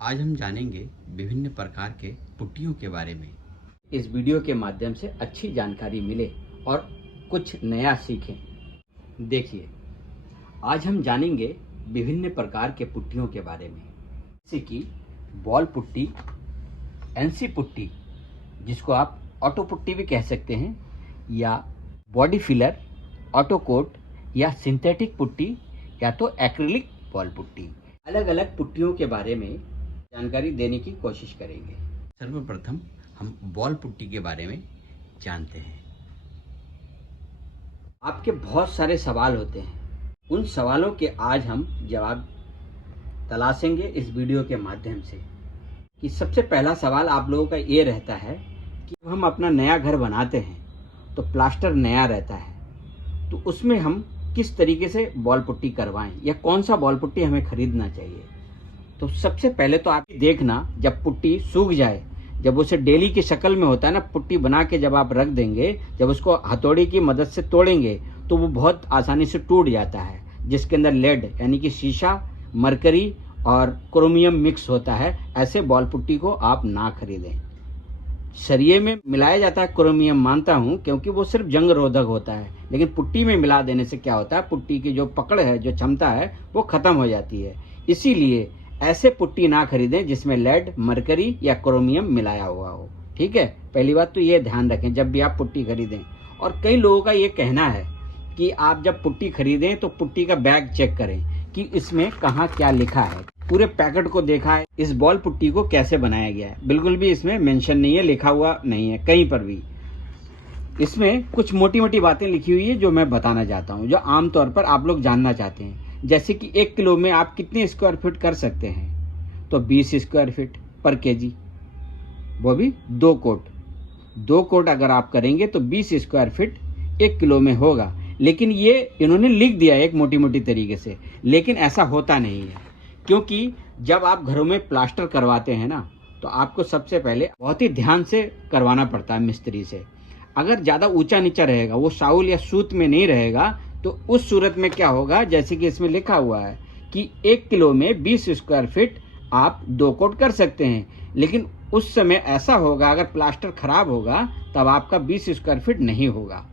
आज हम जानेंगे विभिन्न प्रकार के पुट्टियों के बारे में। इस वीडियो के माध्यम से अच्छी जानकारी मिले और कुछ नया सीखें। देखिए, आज हम जानेंगे विभिन्न प्रकार के पुट्टियों के बारे में, जैसे कि बॉल पुट्टी, एनसी पुट्टी जिसको आप ऑटो पुट्टी भी कह सकते हैं, या बॉडी फिलर, ऑटो कोट या सिंथेटिक पुट्टी, या तो एक्रिलिक बॉल पुट्टी। अलग अलग पुट्टियों के बारे में जानकारी देने की कोशिश करेंगे। सर्वप्रथम हम बॉल पुट्टी के बारे में जानते हैं। आपके बहुत सारे सवाल होते हैं, उन सवालों के आज हम जवाब तलाशेंगे इस वीडियो के माध्यम से। कि सबसे पहला सवाल आप लोगों का ये रहता है कि हम अपना नया घर बनाते हैं तो प्लास्टर नया रहता है, तो उसमें हम किस तरीके से बॉल पुट्टी करवाएं या कौन सा बॉल पुट्टी हमें खरीदना चाहिए। तो सबसे पहले तो आप देखना, जब पुट्टी सूख जाए, जब उसे डेली की शक्ल में होता है ना, पुट्टी बना के जब आप रख देंगे, जब उसको हथौड़ी की मदद से तोड़ेंगे तो वो बहुत आसानी से टूट जाता है, जिसके अंदर लेड यानी कि शीशा, मरकरी और क्रोमियम मिक्स होता है। ऐसे बॉल पुट्टी को आप ना खरीदें। सरिये में मिलाया जाता है क्रोमियम, मानता हूँ, क्योंकि वो सिर्फ जंग रोधक होता है, लेकिन पुट्टी में मिला देने से क्या होता है, पुट्टी की जो पकड़ है, जो क्षमता है, वो खत्म हो जाती है। इसीलिए ऐसे पुट्टी ना खरीदें जिसमें लेड, मरकरी या क्रोमियम मिलाया हुआ हो। ठीक है, पहली बात तो ये ध्यान रखें जब भी आप पुट्टी खरीदें। और कई लोगों का ये कहना है कि आप जब पुट्टी खरीदें तो पुट्टी का बैग चेक करें कि इसमें कहाँ क्या लिखा है, पूरे पैकेट को देखा है, इस बॉल पुट्टी को कैसे बनाया गया है। बिल्कुल भी इसमें मेंशन नहीं है, लिखा हुआ नहीं है कहीं पर भी। इसमें कुछ मोटी मोटी बातें लिखी हुई है जो मैं बताना चाहता हूँ, जो आमतौर पर आप लोग जानना चाहते हैं। जैसे कि 1 किलो में आप कितने स्क्वायर फीट कर सकते हैं, तो 20 स्क्वायर फीट पर केजी, वो भी 2 कोट। 2 कोट अगर आप करेंगे तो 20 स्क्वायर फीट 1 किलो में होगा। लेकिन ये इन्होंने लिख दिया एक मोटी मोटी तरीके से, लेकिन ऐसा होता नहीं है। क्योंकि जब आप घरों में प्लास्टर करवाते हैं ना, तो आपको सबसे पहले बहुत ही ध्यान से करवाना पड़ता है मिस्त्री से। अगर ज़्यादा ऊंचा नीचा रहेगा, वो शाउल या सूत में नहीं रहेगा, तो उस सूरत में क्या होगा, जैसे कि इसमें लिखा हुआ है कि 1 किलो में 20 स्क्वायर फीट आप 2 कोट कर सकते हैं, लेकिन उस समय ऐसा होगा, अगर प्लास्टर खराब होगा तब आपका 20 स्क्वायर फीट नहीं होगा,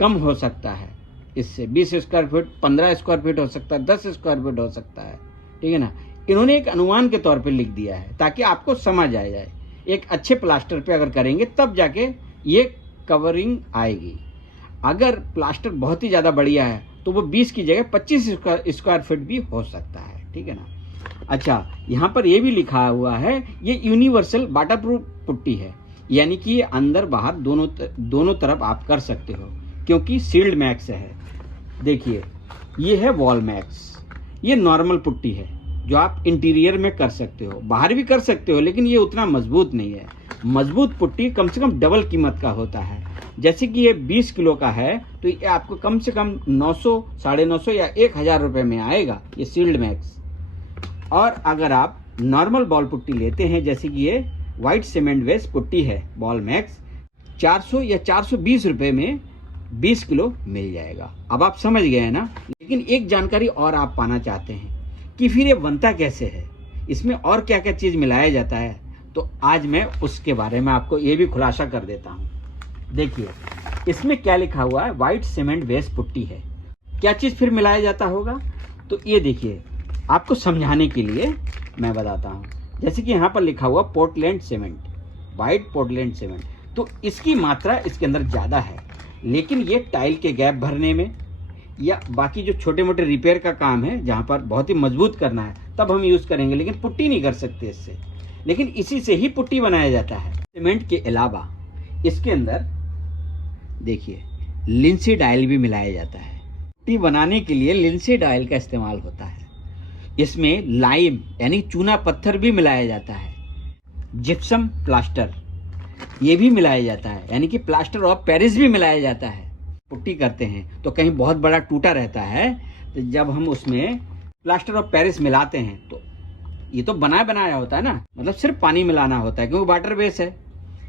कम हो सकता है। इससे 20 स्क्वायर फीट 15 स्क्वायर फीट हो सकता है, 10 स्क्वायर फीट हो सकता है। ठीक है ना, इन्होंने एक अनुमान के तौर पे लिख दिया है ताकि आपको समझ आ जाए। एक अच्छे प्लास्टर पे अगर करेंगे तब जाके ये कवरिंग आएगी। अगर प्लास्टर बहुत ही ज़्यादा बढ़िया है तो वो 20 की जगह 25 स्क्वायर फीट भी हो सकता है। ठीक है ना। अच्छा, यहाँ पर ये भी लिखा हुआ है, ये यूनिवर्सल वाटरप्रूफ पुट्टी है, यानी कि ये अंदर बाहर दोनों तरफ आप कर सकते हो, क्योंकि सील्ड मैक्स है। देखिए, ये है वॉल मैक्स। ये नॉर्मल पुट्टी है जो आप इंटीरियर में कर सकते हो, बाहर भी कर सकते हो, लेकिन ये उतना मजबूत नहीं है। मजबूत पुट्टी कम से कम डबल कीमत का होता है। जैसे कि ये 20 किलो का है तो ये आपको कम से कम 900, 950 या 1000 रुपये में आएगा, ये सील्ड मैक्स। और अगर आप नॉर्मल बॉल पुट्टी लेते हैं, जैसे कि ये वाइट सीमेंट बेस पुट्टी है बॉल मैक्स, 400 या 420 रुपये में 20 किलो मिल जाएगा। अब आप समझ गए हैं ना। लेकिन एक जानकारी और आप पाना चाहते हैं कि फिर ये बनता कैसे है, इसमें और क्या क्या चीज़ मिलाया जाता है, तो आज मैं उसके बारे में आपको ये भी खुलासा कर देता हूँ। देखिए, इसमें क्या लिखा हुआ है, वाइट सीमेंट बेस पुट्टी है। क्या चीज़ फिर मिलाया जाता होगा, तो ये देखिए, आपको समझाने के लिए मैं बताता हूँ। जैसे कि यहाँ पर लिखा हुआ Portland cement, white Portland cement, तो इसकी मात्रा इसके अंदर ज़्यादा है, लेकिन ये टाइल के गैप भरने में या बाकी जो छोटे मोटे रिपेयर का काम है, जहाँ पर बहुत ही मजबूत करना है, तब हम यूज़ करेंगे, लेकिन पुट्टी नहीं कर सकते इससे। लेकिन इसी से ही पुट्टी बनाया जाता है। सीमेंट के अलावा इसके अंदर देखिए लिंसीड ऑयल भी मिलाया जाता है। पुट्टी बनाने के लिए लिंसीड ऑयल का इस्तेमाल होता है। इसमें लाइम यानी चूना पत्थर भी मिलाया जाता है। जिप्सम प्लास्टर ये भी मिलाया जाता है, यानी कि प्लास्टर ऑफ पेरिस भी मिलाया जाता है। पुट्टी करते हैं तो कहीं बहुत बड़ा टूटा रहता है, तो जब हम उसमें प्लास्टर ऑफ पेरिस मिलाते हैं तो ये तो बनाया होता है ना, मतलब सिर्फ पानी मिलाना होता है, क्योंकि वाटर बेस है,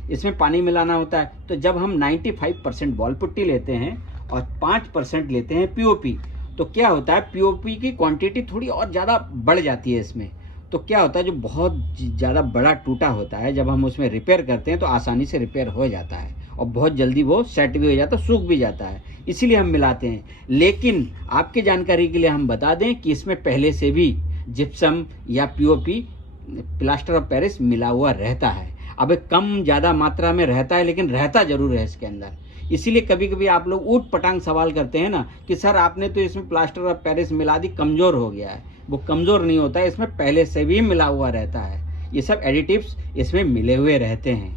इसमें पानी मिलाना होता है। तो जब हम 95% बॉल पुट्टी लेते हैं और 5% लेते हैं पीओपी, तो क्या होता है, पीओपी की क्वांटिटी थोड़ी और ज़्यादा बढ़ जाती है इसमें। तो क्या होता है, जो बहुत ज़्यादा बड़ा टूटा होता है, जब हम उसमें रिपेयर करते हैं तो आसानी से रिपेयर हो जाता है और बहुत जल्दी वो सेट भी हो जाता है, सूख भी जाता है, इसीलिए हम मिलाते हैं। लेकिन आपकी जानकारी के लिए हम बता दें कि इसमें पहले से भी जिप्सम या पीओपी, प्लास्टर ऑफ पेरिस मिला हुआ रहता है। अब एक कम ज़्यादा मात्रा में रहता है, लेकिन रहता जरूर है इसके अंदर। इसीलिए कभी कभी आप लोग ऊट पटांग सवाल करते हैं ना कि सर आपने तो इसमें प्लास्टर ऑफ पेरिस मिला दी, कमज़ोर हो गया है। वो कमज़ोर नहीं होता है, इसमें पहले से भी मिला हुआ रहता है। ये सब एडिटिव्स इसमें मिले हुए रहते हैं,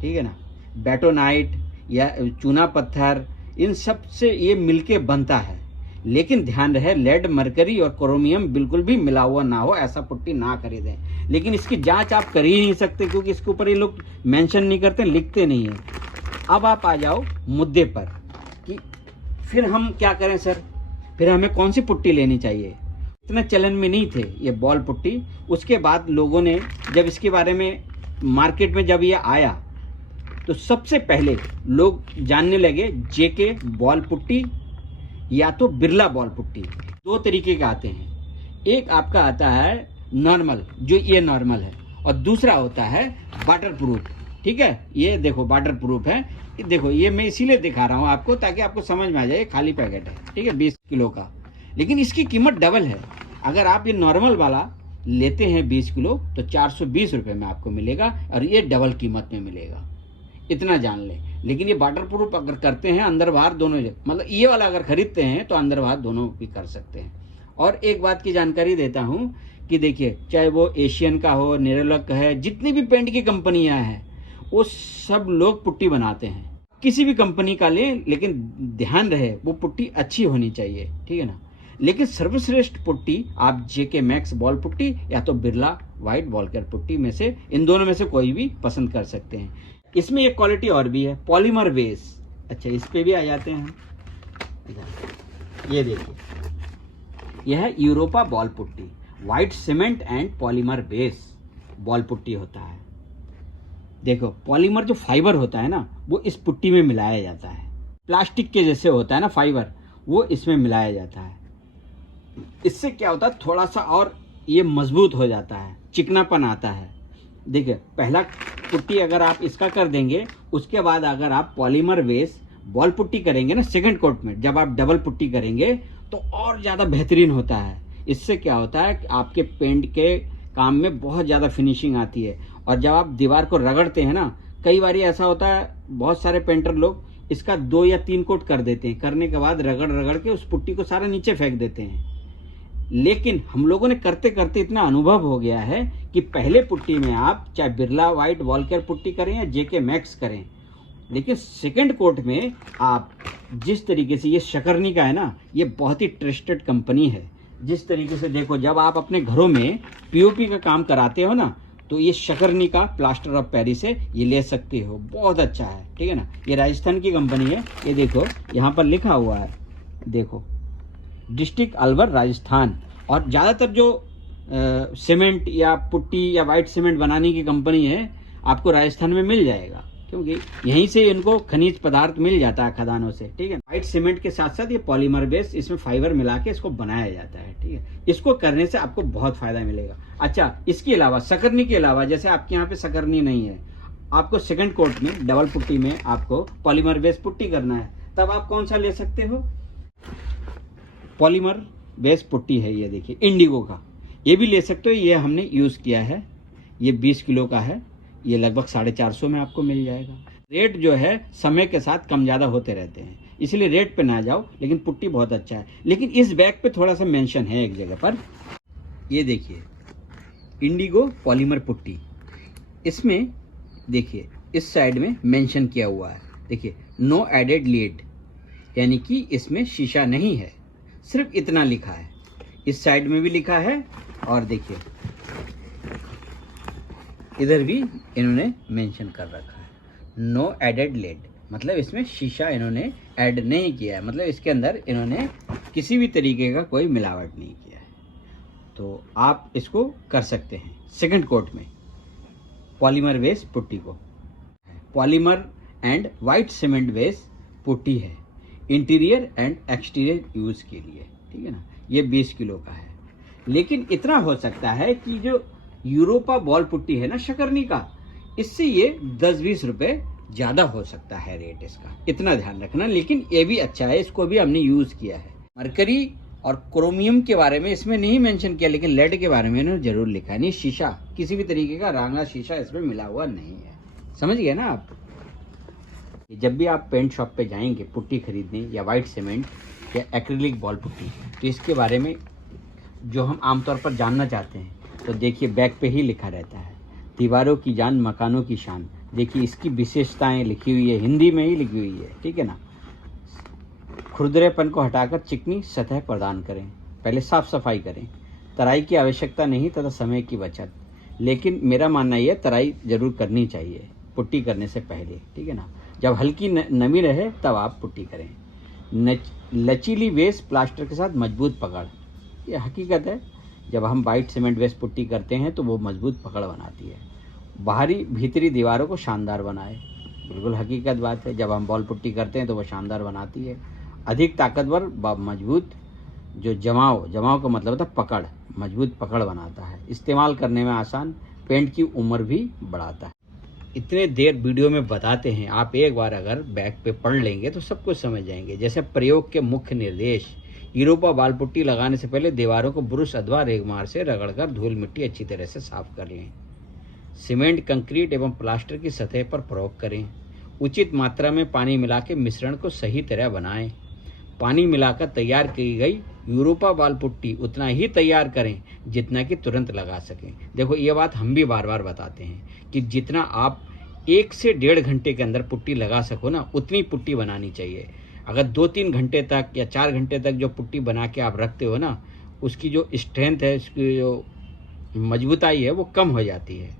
ठीक है ना। बेटोनाइट या चूना पत्थर, इन सब से ये मिलके बनता है। लेकिन ध्यान रहे, लेड, मरकरी और क्रोमियम बिल्कुल भी मिला हुआ ना हो, ऐसा पुट्टी ना खरीदें। लेकिन इसकी जांच आप कर ही नहीं सकते, क्योंकि इसके ऊपर ये लोग मेंशन नहीं करते, लिखते नहीं है। अब आप आ जाओ मुद्दे पर कि फिर हम क्या करें सर, फिर हमें कौन सी पुट्टी लेनी चाहिए। इतना चलन में नहीं थे ये बॉल पुट्टी। उसके बाद लोगों ने जब इसके बारे में मार्केट में जब ये आया तो सबसे पहले लोग जानने लगे जेके बॉल पुट्टी या तो बिरला बॉल पुट्टी। दो तरीके का आते हैं, एक आपका आता है नॉर्मल, जो ये नॉर्मल है, और दूसरा होता है वाटर प्रूफ। ठीक है, ये देखो वाटर प्रूफ है। देखो ये मैं इसीलिए दिखा रहा हूँ आपको ताकि आपको समझ में आ जाए, खाली पैकेट है, ठीक है, 20 किलो का, लेकिन इसकी कीमत डबल है। अगर आप ये नॉर्मल वाला लेते हैं 20 किलो तो 420 रुपये में आपको मिलेगा, और ये डबल कीमत में मिलेगा, इतना जान लें। लेकिन ये वाटर प्रूफ अगर करते हैं अंदर बाहर दोनों, मतलब ये वाला अगर खरीदते हैं तो अंदर बाहर दोनों भी कर सकते हैं। और एक बात की जानकारी देता हूँ कि देखिए, चाहे वो एशियन का हो, नेरोलैक का है, जितनी भी पेंट की कंपनियां हैं वो सब लोग पुट्टी बनाते हैं। किसी भी कंपनी का लें, लेकिन ध्यान रहे वो पुट्टी अच्छी होनी चाहिए, ठीक है ना। लेकिन सर्वश्रेष्ठ पुट्टी आप जेके मैक्स बॉल पुट्टी या तो बिरला वाइट वॉलकर पुट्टी में से, इन दोनों में से कोई भी पसंद कर सकते हैं। इसमें एक क्वालिटी और भी है, पॉलीमर बेस। अच्छा, इस पे भी आ जाते हैं। ये देखिए, यह है Europa ball putty, white cement and polymer base ball putty होता है। देखो, पॉलीमर जो फाइबर होता है ना, वो इस पुट्टी में मिलाया जाता है। प्लास्टिक के जैसे होता है ना फाइबर, वो इसमें मिलाया जाता है। इससे क्या होता है, थोड़ा सा और ये मजबूत हो जाता है, चिकनापन आता है। देखिए, पहला पुट्टी अगर आप इसका कर देंगे, उसके बाद अगर आप पॉलीमर बेस बॉल पुट्टी करेंगे ना सेकंड कोट में, जब आप डबल पुट्टी करेंगे तो और ज़्यादा बेहतरीन होता है। इससे क्या होता है कि आपके पेंट के काम में बहुत ज़्यादा फिनिशिंग आती है। और जब आप दीवार को रगड़ते हैं ना, कई बार ऐसा होता है, बहुत सारे पेंटर लोग इसका 2 या 3 कोट कर देते हैं, करने के बाद रगड़ रगड़ के उस पुट्टी को सारा नीचे फेंक देते हैं। लेकिन हम लोगों ने करते करते इतना अनुभव हो गया है कि पहले पुट्टी में आप चाहे बिरला वाइट वॉलकर पुट्टी करें या जेके मैक्स करें, लेकिन सेकंड कोट में आप जिस तरीके से, ये शकरनी का है ना, ये बहुत ही ट्रस्टेड कंपनी है। जिस तरीके से देखो, जब आप अपने घरों में पीओपी का काम कराते हो ना, तो ये शकरनी का प्लास्टर ऑफ पेरिस है, ये ले सकते हो, बहुत अच्छा है, ठीक है ना। ये राजस्थान की कंपनी है। ये देखो यहाँ पर लिखा हुआ है, देखो डिस्ट्रिक्ट अलवर राजस्थान। और ज़्यादातर जो सीमेंट या पुट्टी या वाइट सीमेंट बनाने की कंपनी है, आपको राजस्थान में मिल जाएगा, क्योंकि यहीं से इनको खनिज पदार्थ मिल जाता है खदानों से, ठीक है। वाइट सीमेंट के साथ साथ ये पॉलीमर बेस, इसमें फाइबर मिला के इसको बनाया जाता है, ठीक है। इसको करने से आपको बहुत फायदा मिलेगा। अच्छा, इसके अलावा शकरनी के अलावा, जैसे आपके यहाँ पे शकरनी नहीं है, आपको सेकंड कोट में डबल पुट्टी में आपको पॉलीमर बेस पुट्टी करना है, तब आप कौन सा ले सकते हो, पॉलीमर बेस पुट्टी है, ये देखिए इंडिगो का, ये भी ले सकते हो। ये हमने यूज़ किया है, ये 20 किलो का है, ये लगभग 450 में आपको मिल जाएगा। रेट जो है समय के साथ कम ज़्यादा होते रहते हैं, इसलिए रेट पे ना जाओ, लेकिन पुट्टी बहुत अच्छा है। लेकिन इस बैग पे थोड़ा सा मेंशन है एक जगह पर, ये देखिए इंडिगो पॉलीमर पुट्टी, इसमें देखिए इस साइड में मेंशन किया हुआ है, देखिए नो एडेड लीड, यानी कि इसमें शीशा नहीं है, सिर्फ इतना लिखा है। इस साइड में भी लिखा है, और देखिए इधर भी इन्होंने मेंशन कर रखा है, नो एडेड लीड, मतलब इसमें शीशा इन्होंने ऐड नहीं किया है, मतलब इसके अंदर इन्होंने किसी भी तरीके का कोई मिलावट नहीं किया है। तो आप इसको कर सकते हैं सेकंड कोट में पॉलीमर बेस पुट्टी को। Polymer and white cement base putty है, इंटीरियर एंड एक्सटीरियर यूज़ के लिए, ठीक है ना। ये 20 किलो का है, लेकिन इतना हो सकता है कि जो यूरोपा बॉल पुट्टी है ना शकरनी का, इससे ये 10-20 रुपए ज़्यादा हो सकता है रेट इसका, इतना ध्यान रखना। लेकिन ये भी अच्छा है, इसको भी हमने यूज़ किया है। मरकरी और क्रोमियम के बारे में इसमें नहीं मेंशन किया, लेकिन लेड के बारे में इन्होंने जरूर लिखा है। नहीं, शीशा किसी भी तरीके का रांगा शीशा इसमें मिला हुआ नहीं है, समझ गए ना आप। जब भी आप पेंट शॉप पे जाएंगे पुट्टी खरीदने, या वाइट सीमेंट या एक्रिलिक बॉल पुट्टी, तो इसके बारे में जो हम आमतौर पर जानना चाहते हैं, तो देखिए बैक पे ही लिखा रहता है, दीवारों की जान मकानों की शान। देखिए इसकी विशेषताएं लिखी हुई है, हिंदी में ही लिखी हुई है, ठीक है ना। खुरदरेपन को हटाकर चिकनी सतह प्रदान करें, पहले साफ सफाई करें, तराई की आवश्यकता नहीं तथा समय की बचत। लेकिन मेरा मानना यह तराई जरूर करनी चाहिए पुट्टी करने से पहले, ठीक है ना। जब हल्की नमी रहे तब आप पुट्टी करें। लचीली वेस प्लास्टर के साथ मजबूत पकड़, ये हकीकत है। जब हम वाइट सीमेंट वेस पुट्टी करते हैं तो वो मजबूत पकड़ बनाती है। बाहरी भीतरी दीवारों को शानदार बनाए, बिल्कुल हकीकत बात है। जब हम बॉल पुट्टी करते हैं तो वो शानदार बनाती है। अधिक ताकतवर मजबूत, जो जमाव का मतलब होता है पकड़, मजबूत पकड़ बनाता है। इस्तेमाल करने में आसान, पेंट की उम्र भी बढ़ाता है। इतने देर वीडियो में बताते हैं, आप एक बार अगर बैक पे पढ़ लेंगे तो सब कुछ समझ जाएंगे। जैसे प्रयोग के मुख्य निर्देश, यूरोपा बॉल पुट्टी लगाने से पहले दीवारों को ब्रश अथवा रेगमार से रगड़कर धूल मिट्टी अच्छी तरह से साफ कर लें। सीमेंट, कंक्रीट एवं प्लास्टर की सतह पर प्रयोग करें। उचित मात्रा में पानी मिला के मिश्रण को सही तरह बनाएं। पानी मिलाकर तैयार की गई यूरोपा बॉल पुट्टी उतना ही तैयार करें जितना कि तुरंत लगा सकें। देखो ये बात हम भी बार बार बताते हैं कि जितना आप 1 से 1.5 घंटे के अंदर पुट्टी लगा सको ना, उतनी पुट्टी बनानी चाहिए। अगर 2-3 घंटे तक या 4 घंटे तक जो पुट्टी बना के आप रखते हो ना, उसकी जो स्ट्रेंथ है, उसकी जो मजबूताई है, वो कम हो जाती है।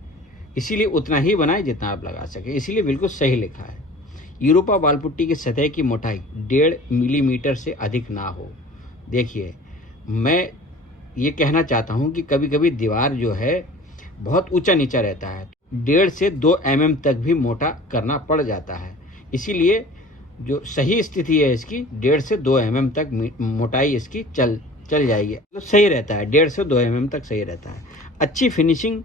इसीलिए उतना ही बनाएं जितना आप लगा सके। इसीलिए बिल्कुल सही लिखा है। यूरोपा बॉल पुट्टी की सतह की मोटाई 1.5 मिलीमीटर से अधिक ना हो। देखिए मैं ये कहना चाहता हूँ कि कभी कभी दीवार जो है बहुत ऊंचा नीचा रहता है, 1.5 से 2 mm तक भी मोटा करना पड़ जाता है। इसीलिए जो सही स्थिति है इसकी 1.5 से 2 mm तक मोटाई इसकी चल जाएगी, तो सही रहता है। 1.5 से 2 mm तक सही रहता है। अच्छी फिनिशिंग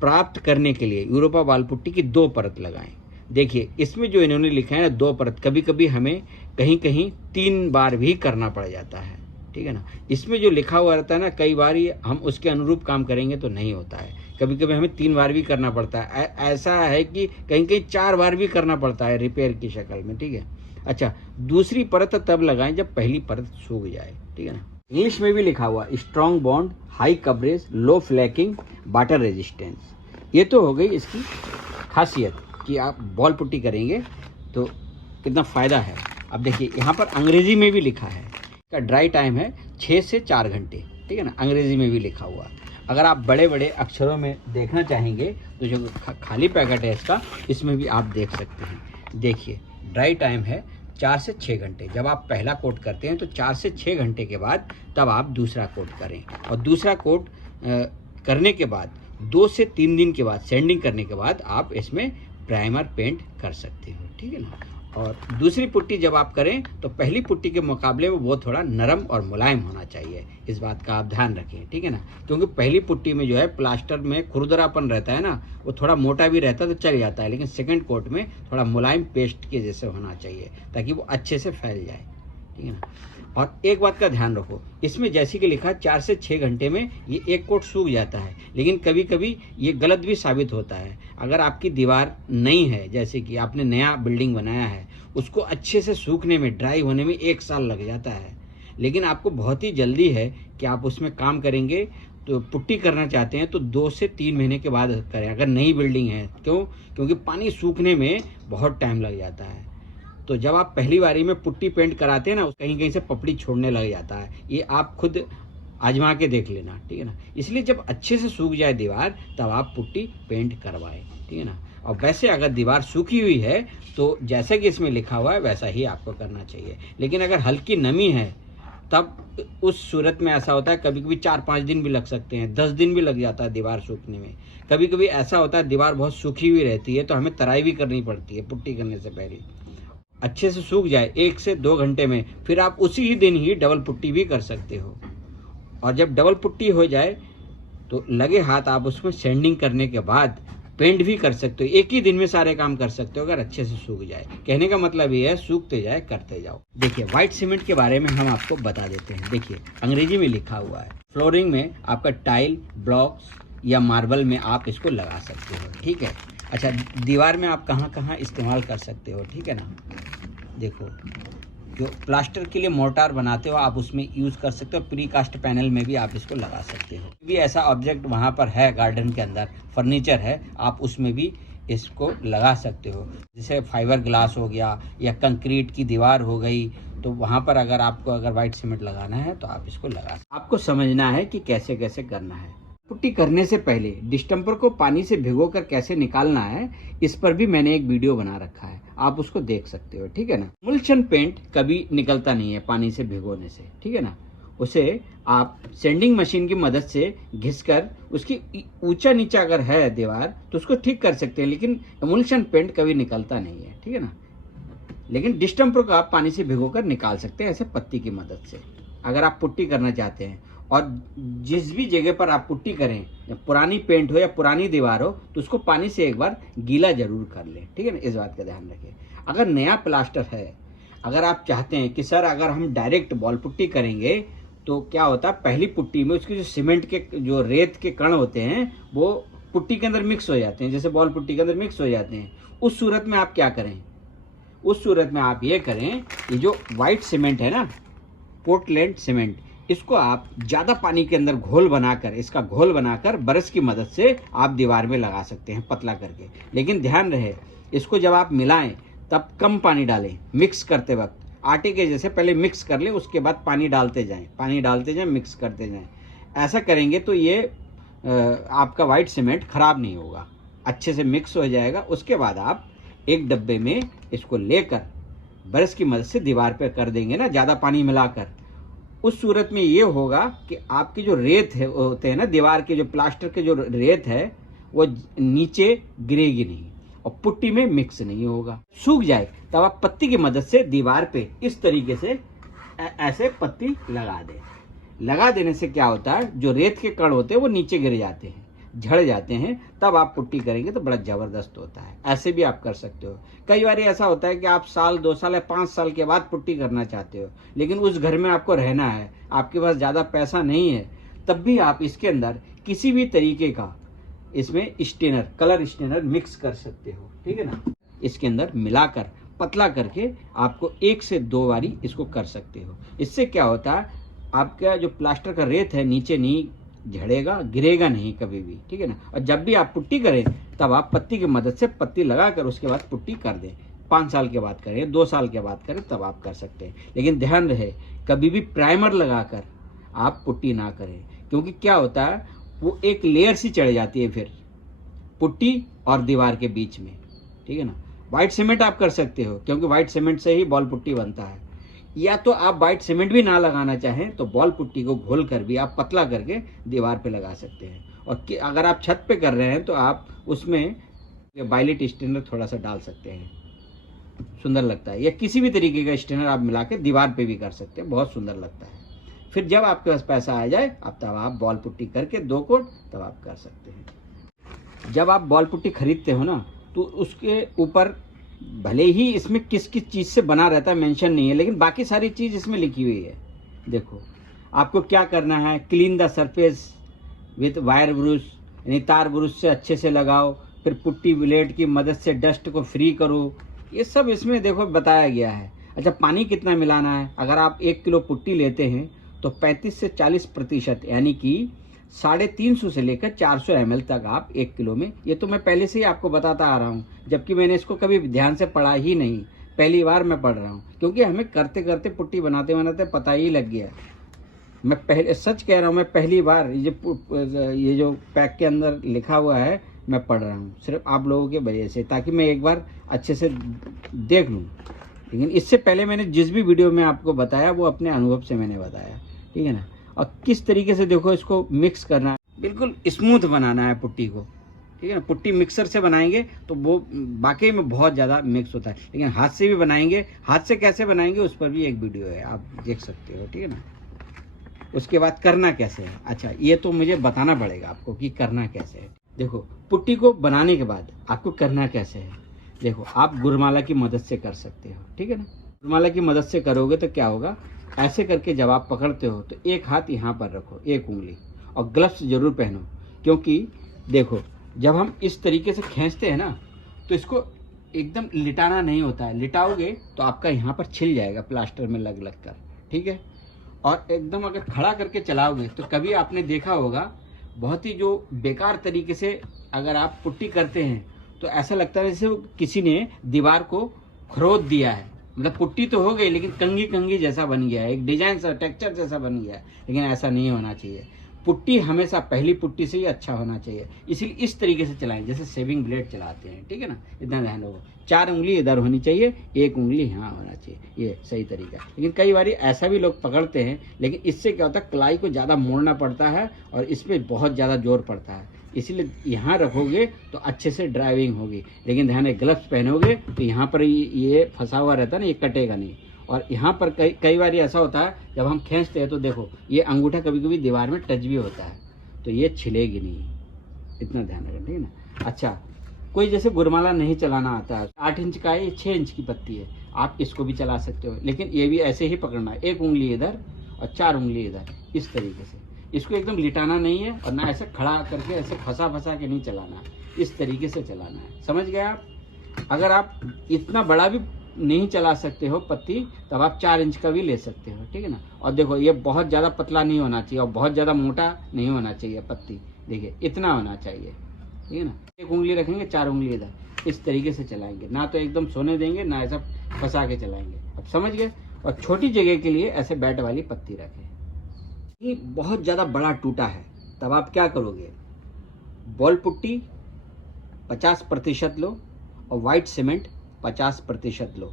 प्राप्त करने के लिए यूरोपा बॉल पुट्टी की 2 परत लगाएं। देखिए इसमें जो इन्होंने लिखा है ना 2 परत, कभी कभी हमें कहीं कहीं 3 बार भी करना पड़ जाता है, ठीक है ना। इसमें जो लिखा हुआ रहता है ना, कई बार ये हम उसके अनुरूप काम करेंगे तो नहीं होता है। कभी कभी हमें 3 बार भी करना पड़ता है। ऐसा है कि कहीं कहीं 4 बार भी करना पड़ता है रिपेयर की शक्ल में, ठीक है। अच्छा, दूसरी परत तब लगाएं जब पहली परत सूख जाए, ठीक है ना। इंग्लिश में भी लिखा हुआ स्ट्रॉन्ग बॉन्ड, हाई कवरेज, लो फ्लैकिंग, वाटर रेजिस्टेंस। ये तो हो गई इसकी खासियत कि आप बॉल पुट्टी करेंगे तो कितना फ़ायदा है। अब देखिए यहाँ पर अंग्रेजी में भी लिखा है, इसका ड्राई टाइम है 6 से 4 घंटे, ठीक है ना। अंग्रेजी में भी लिखा हुआ। अगर आप बड़े बड़े अक्षरों में देखना चाहेंगे तो जो खाली पैकेट है इसका, इसमें भी आप देख सकते हैं। देखिए ड्राई टाइम है 4 से 6 घंटे। जब आप पहला कोट करते हैं तो 4 से 6 घंटे के बाद तब आप दूसरा कोट करें, और दूसरा कोट करने के बाद 2 से 3 दिन के बाद, सैंडिंग करने के बाद आप इसमें प्राइमर पेंट कर सकते हो, ठीक है ना। और दूसरी पुट्टी जब आप करें तो पहली पुट्टी के मुकाबले में वो थोड़ा नरम और मुलायम होना चाहिए। इस बात का आप ध्यान रखें, ठीक है ना। क्योंकि पहली पुट्टी में जो है प्लास्टर में खुरदरापन रहता है ना, वो थोड़ा मोटा भी रहता है तो चल जाता है, लेकिन सेकंड कोट में थोड़ा मुलायम पेस्ट के जैसे होना चाहिए ताकि वो अच्छे से फैल जाए, ठीक है ना। और एक बात का ध्यान रखो, इसमें जैसे कि लिखा 4 से 6 घंटे में ये एक कोट सूख जाता है, लेकिन कभी कभी ये गलत भी साबित होता है। अगर आपकी दीवार नई है, जैसे कि आपने नया बिल्डिंग बनाया है, उसको अच्छे से सूखने में, ड्राई होने में 1 साल लग जाता है। लेकिन आपको बहुत ही जल्दी है कि आप उसमें काम करेंगे, तो पुट्टी करना चाहते हैं तो 2 से 3 महीने के बाद करें अगर नई बिल्डिंग है। क्यों? क्योंकि पानी सूखने में बहुत टाइम लग जाता है। तो जब आप पहली बारी में पुट्टी पेंट कराते हैं ना, कहीं कहीं से पपड़ी छोड़ने लग जाता है। ये आप खुद आजमा के देख लेना, ठीक है ना। इसलिए जब अच्छे से सूख जाए दीवार तब आप पुट्टी पेंट करवाएं, ठीक है ना। और वैसे अगर दीवार सूखी हुई है तो जैसे कि इसमें लिखा हुआ है वैसा ही आपको करना चाहिए। लेकिन अगर हल्की नमी है तब उस सूरत में ऐसा होता है, कभी कभी 4-5 दिन भी लग सकते हैं, 10 दिन भी लग जाता है दीवार सूखने में। कभी कभी ऐसा होता है दीवार बहुत सूखी हुई रहती है तो हमें तराई भी करनी पड़ती है पुट्टी करने से पहले। अच्छे से सूख जाए 1 से 2 घंटे में, फिर आप उसी ही दिन ही डबल पुट्टी भी कर सकते हो। और जब डबल पुट्टी हो जाए तो लगे हाथ आप उसमें सैंडिंग करने के बाद पेंट भी कर सकते हो। एक ही दिन में सारे काम कर सकते हो अगर अच्छे से सूख जाए। कहने का मतलब ये है सूखते जाए करते जाओ। देखिए व्हाइट सीमेंट के बारे में हम आपको बता देते हैं। देखिए अंग्रेजी में लिखा हुआ है, फ्लोरिंग में आपका टाइल, ब्लॉक्स या मार्बल में आप इसको लगा सकते हो, ठीक है। अच्छा, दीवार में आप कहाँ कहाँ इस्तेमाल कर सकते हो, ठीक है ना। देखो जो प्लास्टर के लिए मोर्टार बनाते हो आप उसमें यूज़ कर सकते हो। प्री कास्ट पैनल में भी आप इसको लगा सकते हो। भी ऐसा ऑब्जेक्ट वहाँ पर है गार्डन के अंदर, फर्नीचर है, आप उसमें भी इसको लगा सकते हो। जैसे फाइबर ग्लास हो गया या कंक्रीट की दीवार हो गई, तो वहाँ पर अगर आपको अगर वाइट सीमेंट लगाना है तो आप इसको लगा सकते हो। आपको समझना है कि कैसे कैसे करना है। पुट्टी करने से पहले डिस्टेम्पर को पानी से भिगोकर कैसे निकालना है, इस पर भी मैंने एक वीडियो बना रखा है, आप उसको देख सकते हो, ठीक है ना। एमुल्शन पेंट कभी निकलता नहीं है पानी से भिगोने से, ठीक है ना। उसे आप सैंडिंग मशीन की मदद से घिसकर उसकी ऊंचा नीचा अगर है दीवार तो उसको ठीक कर सकते हैं, लेकिन एमुल्शन पेंट कभी निकलता नहीं है, ठीक है ना। लेकिन डिस्टेम्पर को आप पानी से भिगोकर निकाल सकते हैं ऐसे पत्ती की मदद से, अगर आप पुट्टी करना चाहते हैं। और जिस भी जगह पर आप पुट्टी करें, या पुरानी पेंट हो या पुरानी दीवार हो, तो उसको पानी से एक बार गीला जरूर कर लें, ठीक है ना। इस बात का ध्यान रखें। अगर नया प्लास्टर है, अगर आप चाहते हैं कि सर अगर हम डायरेक्ट बॉल पुट्टी करेंगे तो क्या होता है, पहली पुट्टी में उसके जो सीमेंट के जो रेत के कण होते हैं वो पुट्टी के अंदर मिक्स हो जाते हैं, जैसे बॉल पुट्टी के अंदर मिक्स हो जाते हैं। उस सूरत में आप क्या करें, उस सूरत में आप ये करें, ये जो वाइट सीमेंट है ना, पोर्टलैंड सीमेंट, इसको आप ज़्यादा पानी के अंदर घोल बनाकर, इसका घोल बनाकर ब्रश की मदद से आप दीवार में लगा सकते हैं पतला करके। लेकिन ध्यान रहे, इसको जब आप मिलाएं तब कम पानी डालें। मिक्स करते वक्त आटे के जैसे पहले मिक्स कर लें, उसके बाद पानी डालते जाएं, मिक्स करते जाएं। ऐसा करेंगे तो ये आपका वाइट सीमेंट खराब नहीं होगा, अच्छे से मिक्स हो जाएगा। उसके बाद आप एक डब्बे में इसको लेकर ब्रश की मदद से दीवार पे कर देंगे ना, ज़्यादा पानी मिलाकर। उस सूरत में ये होगा कि आपकी जो रेत है होते हैं ना, दीवार के जो प्लास्टर के जो रेत है वो नीचे गिरेगी नहीं और पुट्टी में मिक्स नहीं होगा। सूख जाए तब आप पत्ती की मदद से दीवार पे इस तरीके से ऐसे पत्ती लगा दें। लगा देने से क्या होता है, जो रेत के कण होते हैं वो नीचे गिर जाते हैं, झड़ जाते हैं। तब आप पुट्टी करेंगे तो बड़ा ज़बरदस्त होता है। ऐसे भी आप कर सकते हो। कई बार ऐसा होता है कि आप साल 2 साल या 5 साल के बाद पुट्टी करना चाहते हो, लेकिन उस घर में आपको रहना है, आपके पास ज़्यादा पैसा नहीं है, तब भी आप इसके अंदर किसी भी तरीके का इसमें स्टेनर, कलर स्टेनर मिक्स कर सकते हो, ठीक है ना। इसके अंदर मिलाकर पतला करके आपको 1 से 2 बारी इसको कर सकते हो। इससे क्या होता है, आपका जो प्लास्टर का रेत है नीचे नहीं झड़ेगा, गिरेगा नहीं कभी भी, ठीक है ना। और जब भी आप पुट्टी करें तब आप पत्ती की मदद से पत्ती लगाकर उसके बाद पुट्टी कर दें। 5 साल के बाद करें, 2 साल के बाद करें, तब आप कर सकते हैं। लेकिन ध्यान रहे, कभी भी प्राइमर लगाकर आप पुट्टी ना करें, क्योंकि क्या होता है, वो एक लेयर सी चढ़ जाती है फिर पुट्टी और दीवार के बीच में, ठीक है ना। वाइट सीमेंट आप कर सकते हो, क्योंकि वाइट सीमेंट से ही बॉल पुट्टी बनता है। या तो आप वाइट सीमेंट भी ना लगाना चाहें तो बॉल पुट्टी को घोल कर भी आप पतला करके दीवार पे लगा सकते हैं। और अगर आप छत पे कर रहे हैं तो आप उसमें बाइलेट स्टेनर थोड़ा सा डाल सकते हैं, सुंदर लगता है। या किसी भी तरीके का स्टेनर आप मिला के दीवार पे भी कर सकते हैं, बहुत सुंदर लगता है। फिर जब आपके पास पैसा आ जाए अब तब आप बॉल पुट्टी करके 2 कोट तब आप कर सकते हैं। जब आप बॉल पुट्टी खरीदते हो ना, तो उसके ऊपर भले ही इसमें किस किस चीज़ से बना रहता है मेंशन नहीं है, लेकिन बाकी सारी चीज़ इसमें लिखी हुई है। देखो आपको क्या करना है, clean the surface with wire brush, यानी तार ब्रश से अच्छे से लगाओ। फिर पुट्टी ब्लेड की मदद से डस्ट को फ्री करो, ये सब इसमें देखो बताया गया है। अच्छा, पानी कितना मिलाना है, अगर आप 1 किलो पुट्टी लेते हैं तो 35 से 40% यानी कि 350 से लेकर 400 ml तक आप 1 किलो में, ये तो मैं पहले से ही आपको बताता आ रहा हूँ, जबकि मैंने इसको कभी ध्यान से पढ़ा ही नहीं, पहली बार मैं पढ़ रहा हूँ, क्योंकि हमें करते करते पुट्टी बनाते बनाते पता ही लग गया। मैं पहले सच कह रहा हूँ, मैं पहली बार ये जो पैक के अंदर लिखा हुआ है मैं पढ़ रहा हूँ, सिर्फ आप लोगों के वजह से, ताकि मैं एक बार अच्छे से देख लूँ। लेकिन इससे पहले मैंने जिस भी वीडियो में आपको बताया वो अपने अनुभव से मैंने बताया, ठीक है ना। और किस तरीके से देखो इसको मिक्स करना है, बिल्कुल स्मूथ बनाना है पुट्टी को, ठीक है ना। पुट्टी मिक्सर से बनाएंगे तो वो वाकई में बहुत ज़्यादा मिक्स होता है, लेकिन हाथ से भी बनाएंगे, हाथ से कैसे बनाएंगे उस पर भी एक वीडियो है, आप देख सकते हो, ठीक है ना। उसके बाद करना कैसे है। अच्छा, ये तो मुझे बताना पड़ेगा आपको कि करना कैसे है। देखो, पुट्टी को बनाने के बाद आपको करना कैसे है। देखो, आप गुरमाला की मदद से कर सकते हो, ठीक है ना। गुरमाला की मदद से करोगे तो क्या होगा, ऐसे करके जब आप पकड़ते हो तो एक हाथ यहाँ पर रखो, एक उंगली, और ग्लव्स जरूर पहनो, क्योंकि देखो जब हम इस तरीके से खींचते हैं ना तो इसको एकदम लिटाना नहीं होता है। लिटाओगे तो आपका यहाँ पर छिल जाएगा प्लास्टर में लग लग कर, ठीक है। और एकदम अगर खड़ा करके चलाओगे तो कभी आपने देखा होगा बहुत ही जो बेकार तरीके से अगर आप पुट्टी करते हैं तो ऐसा लगता है जैसे किसी ने दीवार को खरोद दिया है। मतलब पुट्टी तो हो गई लेकिन कंगी कंगी जैसा बन गया है, एक डिजाइन सा टेक्सचर जैसा बन गया है। लेकिन ऐसा नहीं होना चाहिए। पुट्टी हमेशा पहली पुट्टी से ही अच्छा होना चाहिए, इसलिए इस तरीके से चलाएं जैसे सेविंग ब्लेड चलाते हैं, ठीक है ना। इतना ध्यान रखो, 4 उंगली इधर होनी चाहिए, 1 उंगली यहाँ होना चाहिए, ये सही तरीका है। लेकिन कई बार ऐसा भी लोग पकड़ते हैं, लेकिन इससे क्या होता है, कलाई को ज़्यादा मोड़ना पड़ता है और इस पर बहुत ज़्यादा जोर पड़ता है। इसलिए यहाँ रखोगे तो अच्छे से ड्राइविंग होगी। लेकिन ध्यान है, ग्लव्स पहनोगे तो यहाँ पर ये फंसा हुआ रहता है ना, ये कटेगा नहीं। और यहाँ पर कई बार ऐसा होता है जब हम खींचते हैं तो देखो ये अंगूठा कभी कभी दीवार में टच भी होता है, तो ये छिलेगी नहीं, इतना ध्यान रखें, ठीक है ना। अच्छा, कोई जैसे गुरमाला नहीं चलाना आता है, 8 इंच का है, 6 इंच की पत्ती है, आप इसको भी चला सकते हो। लेकिन ये भी ऐसे ही पकड़ना है, 1 उंगली इधर और 4 उंगली इधर, इस तरीके से। इसको एकदम लिटाना नहीं है और ना ऐसे खड़ा करके ऐसे फंसा फंसा के नहीं चलाना है, इस तरीके से चलाना है। समझ गए आप। अगर आप इतना बड़ा भी नहीं चला सकते हो पत्ती, तब आप 4 इंच का भी ले सकते हो, ठीक है ना। और देखो ये बहुत ज़्यादा पतला नहीं होना चाहिए और बहुत ज़्यादा मोटा नहीं होना चाहिए पत्ती, देखिए इतना होना चाहिए, ठीक है ना। 1 उंगली रखेंगे, 4 उंगली इधर, इस तरीके से चलाएंगे, ना तो एकदम सोने देंगे ना ऐसा फंसा के चलाएंगे। अब समझ गए। और छोटी जगह के लिए ऐसे बैट वाली पत्ती रखें। ये बहुत ज़्यादा बड़ा टूटा है, तब आप क्या करोगे, बॉल पुट्टी 50% लो और वाइट सीमेंट 50% लो,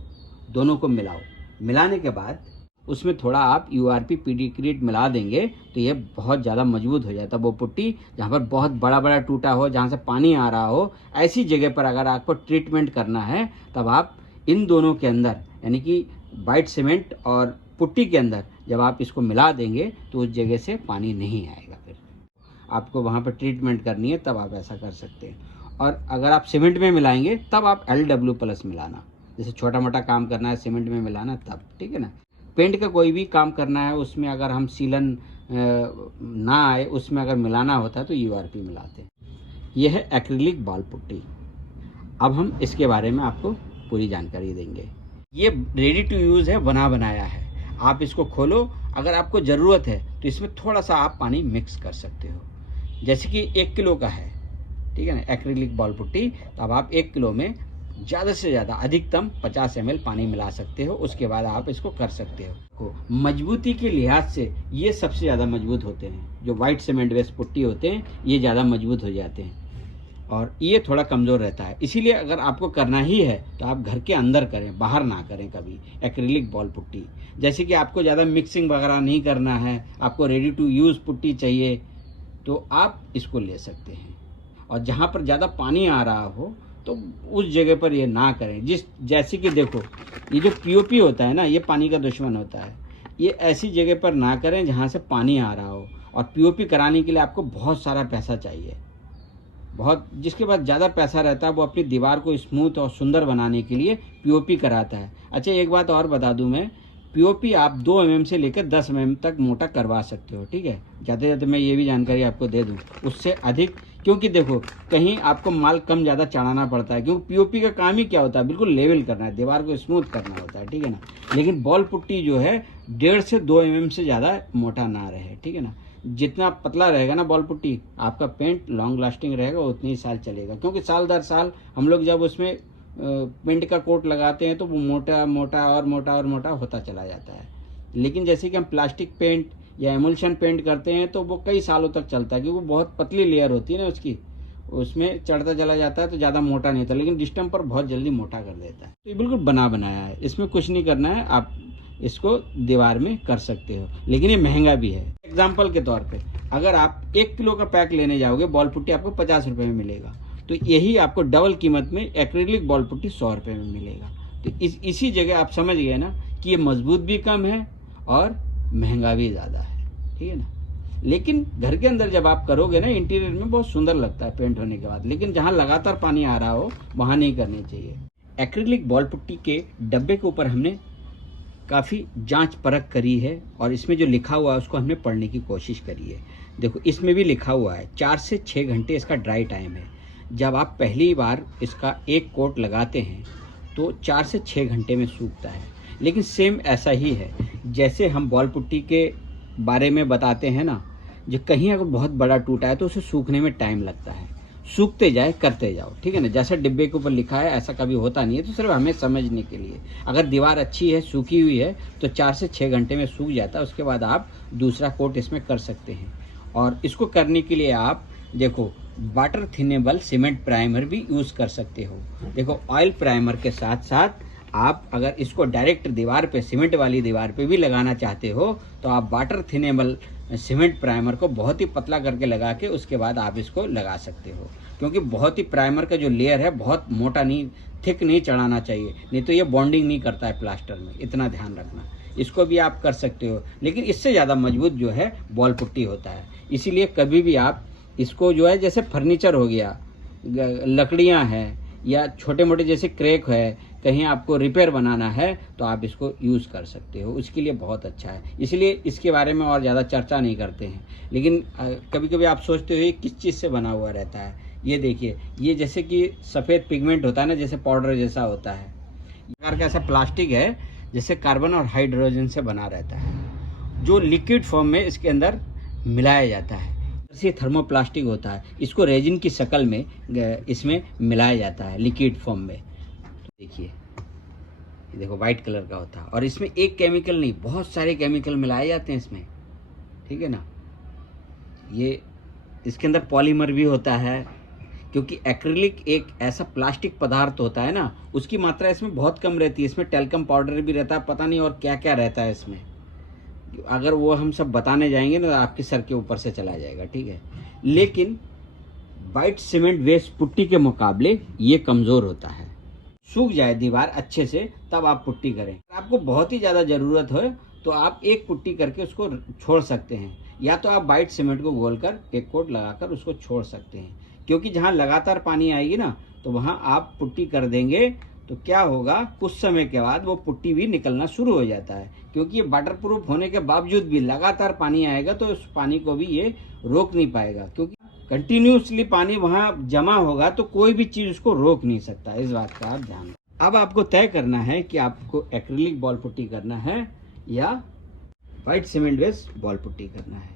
दोनों को मिलाओ। मिलाने के बाद उसमें थोड़ा आप URP पीडीक्रीट मिला देंगे तो ये बहुत ज़्यादा मजबूत हो जाता है। वो पुट्टी जहाँ पर बहुत बड़ा बड़ा टूटा हो, जहाँ से पानी आ रहा हो, ऐसी जगह पर अगर आपको ट्रीटमेंट करना है तब आप इन दोनों के अंदर, यानी कि वाइट सीमेंट और पुट्टी के अंदर जब आप इसको मिला देंगे तो उस जगह से पानी नहीं आएगा। फिर आपको वहाँ पर ट्रीटमेंट करनी है तब आप ऐसा कर सकते हैं। और अगर आप सीमेंट में मिलाएंगे तब आप LW+ मिलाना, जैसे छोटा मोटा काम करना है सीमेंट में मिलाना तब, ठीक है ना। पेंट का कोई भी काम करना है उसमें अगर हम सीलन ना आए, उसमें अगर मिलाना होता है तो URP मिलाते हैं। यह है एक्रिलिक बॉल पुट्टी। अब हम इसके बारे में आपको पूरी जानकारी देंगे। ये रेडी टू यूज़ है, बना बनाया है। आप इसको खोलो, अगर आपको ज़रूरत है तो इसमें थोड़ा सा आप पानी मिक्स कर सकते हो। जैसे कि 1 किलो का है, ठीक है ना, एक्रिलिक बॉल पुट्टी, तो अब आप 1 किलो में ज़्यादा से ज़्यादा अधिकतम 50 ml पानी मिला सकते हो। उसके बाद आप इसको कर सकते हो। मजबूती के लिहाज से ये सबसे ज़्यादा मजबूत होते हैं। जो वाइट सीमेंट बेस्ड पुट्टी होते हैं ये ज़्यादा मजबूत हो जाते हैं और ये थोड़ा कमज़ोर रहता है। इसीलिए अगर आपको करना ही है तो आप घर के अंदर करें, बाहर ना करें कभी एक्रिलिक बॉल पुट्टी। जैसे कि आपको ज़्यादा मिक्सिंग वगैरह नहीं करना है, आपको रेडी टू यूज़ पुट्टी चाहिए तो आप इसको ले सकते हैं। और जहाँ पर ज़्यादा पानी आ रहा हो तो उस जगह पर ये ना करें। जैसे कि देखो ये जो POP होता है ना, ये पानी का दुश्मन होता है। ये ऐसी जगह पर ना करें जहाँ से पानी आ रहा हो। और POP कराने के लिए आपको बहुत सारा पैसा चाहिए। बहुत, जिसके पास ज़्यादा पैसा रहता है वो अपनी दीवार को स्मूथ और सुंदर बनाने के लिए POP कराता है। अच्छा, एक बात और बता दूं मैं, POP आप 2 mm से लेकर 10 mm तक मोटा करवा सकते हो, ठीक है। जाते जाते मैं ये भी जानकारी आपको दे दूं, उससे अधिक, क्योंकि देखो कहीं आपको माल कम ज़्यादा चढ़ाना पड़ता है, क्योंकि POP का काम ही क्या होता है, बिल्कुल लेवल करना है, दीवार को स्मूथ करना होता है, ठीक है ना। लेकिन बॉल पुट्टी जो है 1.5 से 2 mm से ज़्यादा मोटा ना रहे, ठीक है ना। जितना पतला रहेगा ना बॉल पुट्टी, आपका पेंट लॉन्ग लास्टिंग रहेगा, उतनी ही साल चलेगा। क्योंकि साल दर साल हम लोग जब उसमें पेंट का कोट लगाते हैं तो वो मोटा मोटा और मोटा और मोटा होता चला जाता है। लेकिन जैसे कि हम प्लास्टिक पेंट या एमल्शन पेंट करते हैं तो वो कई सालों तक चलता है, क्योंकि वो बहुत पतली लेयर होती है ना उसकी, उसमें चढ़ता चला जाता है तो ज़्यादा मोटा नहीं होता। लेकिन डिस्टेम्पर बहुत जल्दी मोटा कर देता है। तो ये बिल्कुल बना बनाया है, इसमें कुछ नहीं करना है, आप इसको दीवार में कर सकते हो। लेकिन ये महंगा भी है। एग्जाम्पल के तौर पे अगर आप 1 किलो का पैक लेने जाओगे, बॉल पुट्टी आपको 50 रुपये में मिलेगा, तो यही आपको डबल कीमत में एक्रिलिक बॉल पुट्टी 100 रुपये में मिलेगा। तो इसी जगह आप समझ गए ना कि ये मजबूत भी कम है और महंगा भी ज़्यादा है। ठीक है ना। लेकिन घर के अंदर जब आप करोगे ना, इंटीरियर में बहुत सुंदर लगता है पेंट होने के बाद, लेकिन जहाँ लगातार पानी आ रहा हो वहाँ नहीं करनी चाहिए। एक्रिलिक बॉल पुट्टी के डब्बे के ऊपर हमने काफ़ी जांच परख करी है और इसमें जो लिखा हुआ है उसको हमने पढ़ने की कोशिश करी है। देखो इसमें भी लिखा हुआ है 4 से 6 घंटे इसका ड्राई टाइम है। जब आप पहली बार इसका एक कोट लगाते हैं तो 4 से 6 घंटे में सूखता है। लेकिन सेम ऐसा ही है जैसे हम बॉल पुट्टी के बारे में बताते हैं ना, जो कहीं अगर बहुत बड़ा टूटा है तो उसे सूखने में टाइम लगता है। सूखते जाए करते जाओ, ठीक है ना। जैसा डिब्बे के ऊपर लिखा है ऐसा कभी होता नहीं है, तो सिर्फ हमें समझने के लिए। अगर दीवार अच्छी है, सूखी हुई है, तो 4 से 6 घंटे में सूख जाता है। उसके बाद आप दूसरा कोट इसमें कर सकते हैं। और इसको करने के लिए आप देखो वाटर थिनेबल सीमेंट प्राइमर भी यूज़ कर सकते हो। देखो ऑयल प्राइमर के साथ साथ आप अगर इसको डायरेक्ट दीवार पे, सीमेंट वाली दीवार पे भी लगाना चाहते हो तो आप वाटर थिनेबल सीमेंट प्राइमर को बहुत ही पतला करके लगा के उसके बाद आप इसको लगा सकते हो। क्योंकि बहुत ही प्राइमर का जो लेयर है बहुत मोटा नहीं, थिक नहीं चढ़ाना चाहिए, नहीं तो ये बॉन्डिंग नहीं करता है प्लास्टर में, इतना ध्यान रखना। इसको भी आप कर सकते हो, लेकिन इससे ज़्यादा मजबूत जो है बॉल पुट्टी होता है। इसीलिए कभी भी आप इसको जो है, जैसे फर्नीचर हो गया, लकड़ियाँ हैं या छोटे मोटे जैसे क्रैक है, कहीं आपको रिपेयर बनाना है तो आप इसको यूज़ कर सकते हो, उसके लिए बहुत अच्छा है। इसलिए इसके बारे में और ज़्यादा चर्चा नहीं करते हैं। लेकिन कभी कभी आप सोचते हो ये किस चीज़ से बना हुआ रहता है। ये देखिए, ये जैसे कि सफ़ेद पिगमेंट होता है ना, जैसे पाउडर जैसा होता है, प्रकार का ऐसा प्लास्टिक है जैसे कार्बन और हाइड्रोजन से बना रहता है, जो लिक्विड फॉर्म में इसके अंदर मिलाया जाता है। ये थर्मोप्लास्टिक होता है, इसको रेजिन की शक्ल में इसमें मिलाया जाता है लिक्विड फॉर्म में। देखिए, ये देखो वाइट कलर का होता है और इसमें एक केमिकल नहीं, बहुत सारे केमिकल मिलाए जाते हैं इसमें, ठीक है ना। ये इसके अंदर पॉलीमर भी होता है, क्योंकि एक्रिलिक एक ऐसा प्लास्टिक पदार्थ होता है ना, उसकी मात्रा इसमें बहुत कम रहती है। इसमें टेल्कम पाउडर भी रहता है, पता नहीं और क्या क्या रहता है इसमें। अगर वो हम सब बताने जाएंगे ना तो आपके सर के ऊपर से चला जाएगा, ठीक है। लेकिन वाइट सीमेंट वेस्ट पुट्टी के मुकाबले ये कमज़ोर होता है। सूख जाए दीवार अच्छे से तब आप पुट्टी करें। आपको बहुत ही ज़्यादा ज़रूरत हो तो आप एक पुट्टी करके उसको छोड़ सकते हैं, या तो आप वाइट सीमेंट को घोलकर एक कोट लगाकर उसको छोड़ सकते हैं। क्योंकि जहाँ लगातार पानी आएगी ना तो वहाँ आप पुट्टी कर देंगे तो क्या होगा, कुछ समय के बाद वो पुट्टी भी निकलना शुरू हो जाता है। क्योंकि ये वाटर प्रूफ होने के बावजूद भी लगातार पानी आएगा तो उस पानी को भी ये रोक नहीं पाएगा, क्योंकि कंटिन्यूसली पानी वहाँ जमा होगा तो कोई भी चीज़ उसको रोक नहीं सकता। इस बात का आप ध्यान रखें। अब आपको तय करना है कि आपको एक्रिलिक बॉल पुट्टी करना है या white cement based ball putty करना है।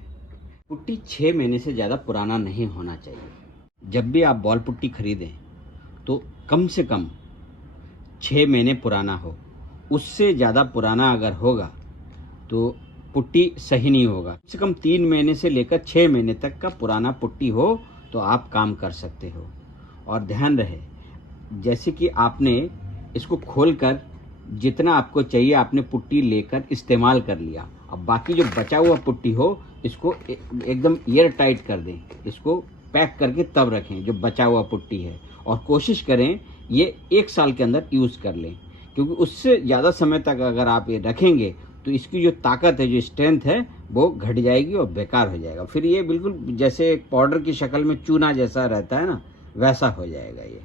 पुट्टी 6 महीने से ज़्यादा पुराना नहीं होना चाहिए। जब भी आप बॉल पुट्टी खरीदें तो कम से कम 6 महीने पुराना हो। उससे ज़्यादा पुराना अगर होगा तो पुट्टी सही नहीं होगा। कम से कम 3 महीने से लेकर 6 महीने तक का पुराना पुट्टी हो तो आप काम कर सकते हो। और ध्यान रहे, जैसे कि आपने इसको खोलकर जितना आपको चाहिए आपने पुट्टी लेकर इस्तेमाल कर लिया, अब बाकी जो बचा हुआ पुट्टी हो इसको एकदम एयर टाइट कर दें, इसको पैक करके तब रखें जो बचा हुआ पुट्टी है। और कोशिश करें ये 1 साल के अंदर यूज़ कर लें, क्योंकि उससे ज़्यादा समय तक अगर आप ये रखेंगे तो इसकी जो ताकत है, जो स्ट्रेंथ है, वो घट जाएगी और बेकार हो जाएगा। फिर ये बिल्कुल जैसे पाउडर की शक्ल में चूना जैसा रहता है ना, वैसा हो जाएगा ये,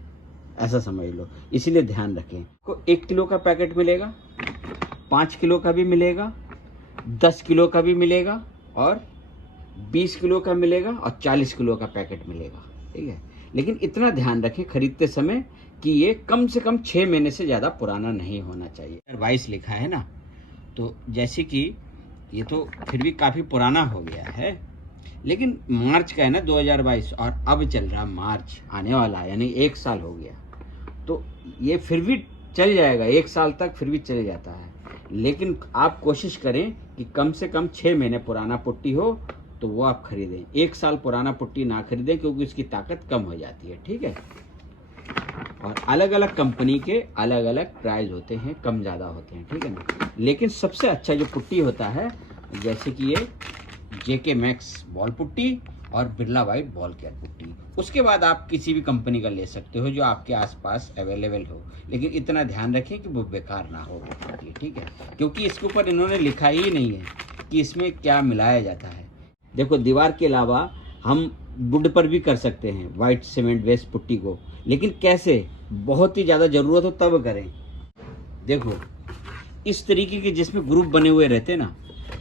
ऐसा समझ लो। इसीलिए ध्यान रखें। को 1 किलो का पैकेट मिलेगा, 5 किलो का भी मिलेगा, 10 किलो का भी मिलेगा और 20 किलो का मिलेगा और 40 किलो का पैकेट मिलेगा, ठीक है। लेकिन इतना ध्यान रखें खरीदते समय कि ये कम से कम 6 महीने से ज़्यादा पुराना नहीं होना चाहिए। 2022 लिखा है ना, तो जैसे कि ये तो फिर भी काफ़ी पुराना हो गया है, लेकिन मार्च का है ना 2022 और अब चल रहा मार्च आने वाला है, यानी 1 साल हो गया, तो ये फिर भी चल जाएगा। 1 साल तक फिर भी चल जाता है। लेकिन आप कोशिश करें कि कम से कम 6 महीने पुराना पुट्टी हो तो वो आप खरीदें। 1 साल पुराना पुट्टी ना खरीदें, क्योंकि इसकी ताकत कम हो जाती है, ठीक है। और अलग अलग कंपनी के अलग अलग प्राइस होते हैं, कम ज़्यादा होते हैं, ठीक है ना। लेकिन सबसे अच्छा जो पुट्टी होता है, जैसे कि ये JK मैक्स बॉल पुट्टी और Birla white ball care putty, उसके बाद आप किसी भी कंपनी का ले सकते हो जो आपके आसपास अवेलेबल हो। लेकिन इतना ध्यान रखें कि वो बेकार ना हो, ठीक है। क्योंकि इसके ऊपर इन्होंने लिखा ही नहीं है कि इसमें क्या मिलाया जाता है। देखो दीवार के अलावा हम वुड पर भी कर सकते हैं वाइट सीमेंट बेस्ड पुट्टी को, लेकिन कैसे, बहुत ही ज़्यादा ज़रूरत हो तब करें। देखो इस तरीके के जिसमें ग्रुप बने हुए रहते हैं ना,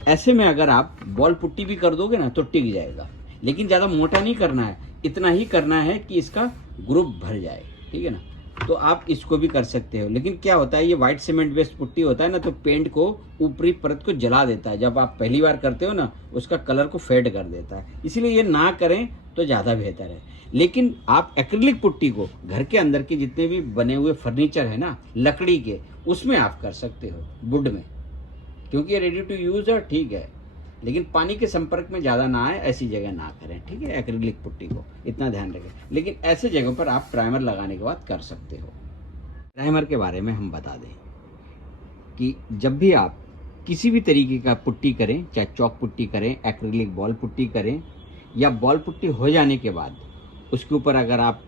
ऐसे में अगर आप बॉल पुट्टी भी कर दोगे ना तो टिक जाएगा, लेकिन ज़्यादा मोटा नहीं करना है, इतना ही करना है कि इसका ग्रुप भर जाए, ठीक है ना। तो आप इसको भी कर सकते हो, लेकिन क्या होता है ये वाइट सीमेंट बेस्ड पुट्टी होता है ना, तो पेंट को ऊपरी परत को जला देता है, जब आप पहली बार करते हो ना उसका कलर को फेड कर देता है, इसलिए ये ना करें तो ज़्यादा बेहतर है। लेकिन आप एक्रिलिक पुट्टी को घर के अंदर के जितने भी बने हुए फर्नीचर है ना लकड़ी के, उसमें आप कर सकते हो, वुड में, क्योंकि ये रेडी टू यूज़ है, ठीक है, लेकिन पानी के संपर्क में ज़्यादा ना आए ऐसी जगह ना करें, ठीक है, एक्रिलिक पुट्टी को इतना ध्यान रखें। लेकिन ऐसे जगहों पर आप प्राइमर लगाने के बाद कर सकते हो। प्राइमर के बारे में हम बता दें कि जब भी आप किसी भी तरीके का पुट्टी करें, चाहे चौक पुट्टी करें, एक्रिलिक बॉल पुट्टी करें, या बॉल पुट्टी हो जाने के बाद उसके ऊपर अगर आप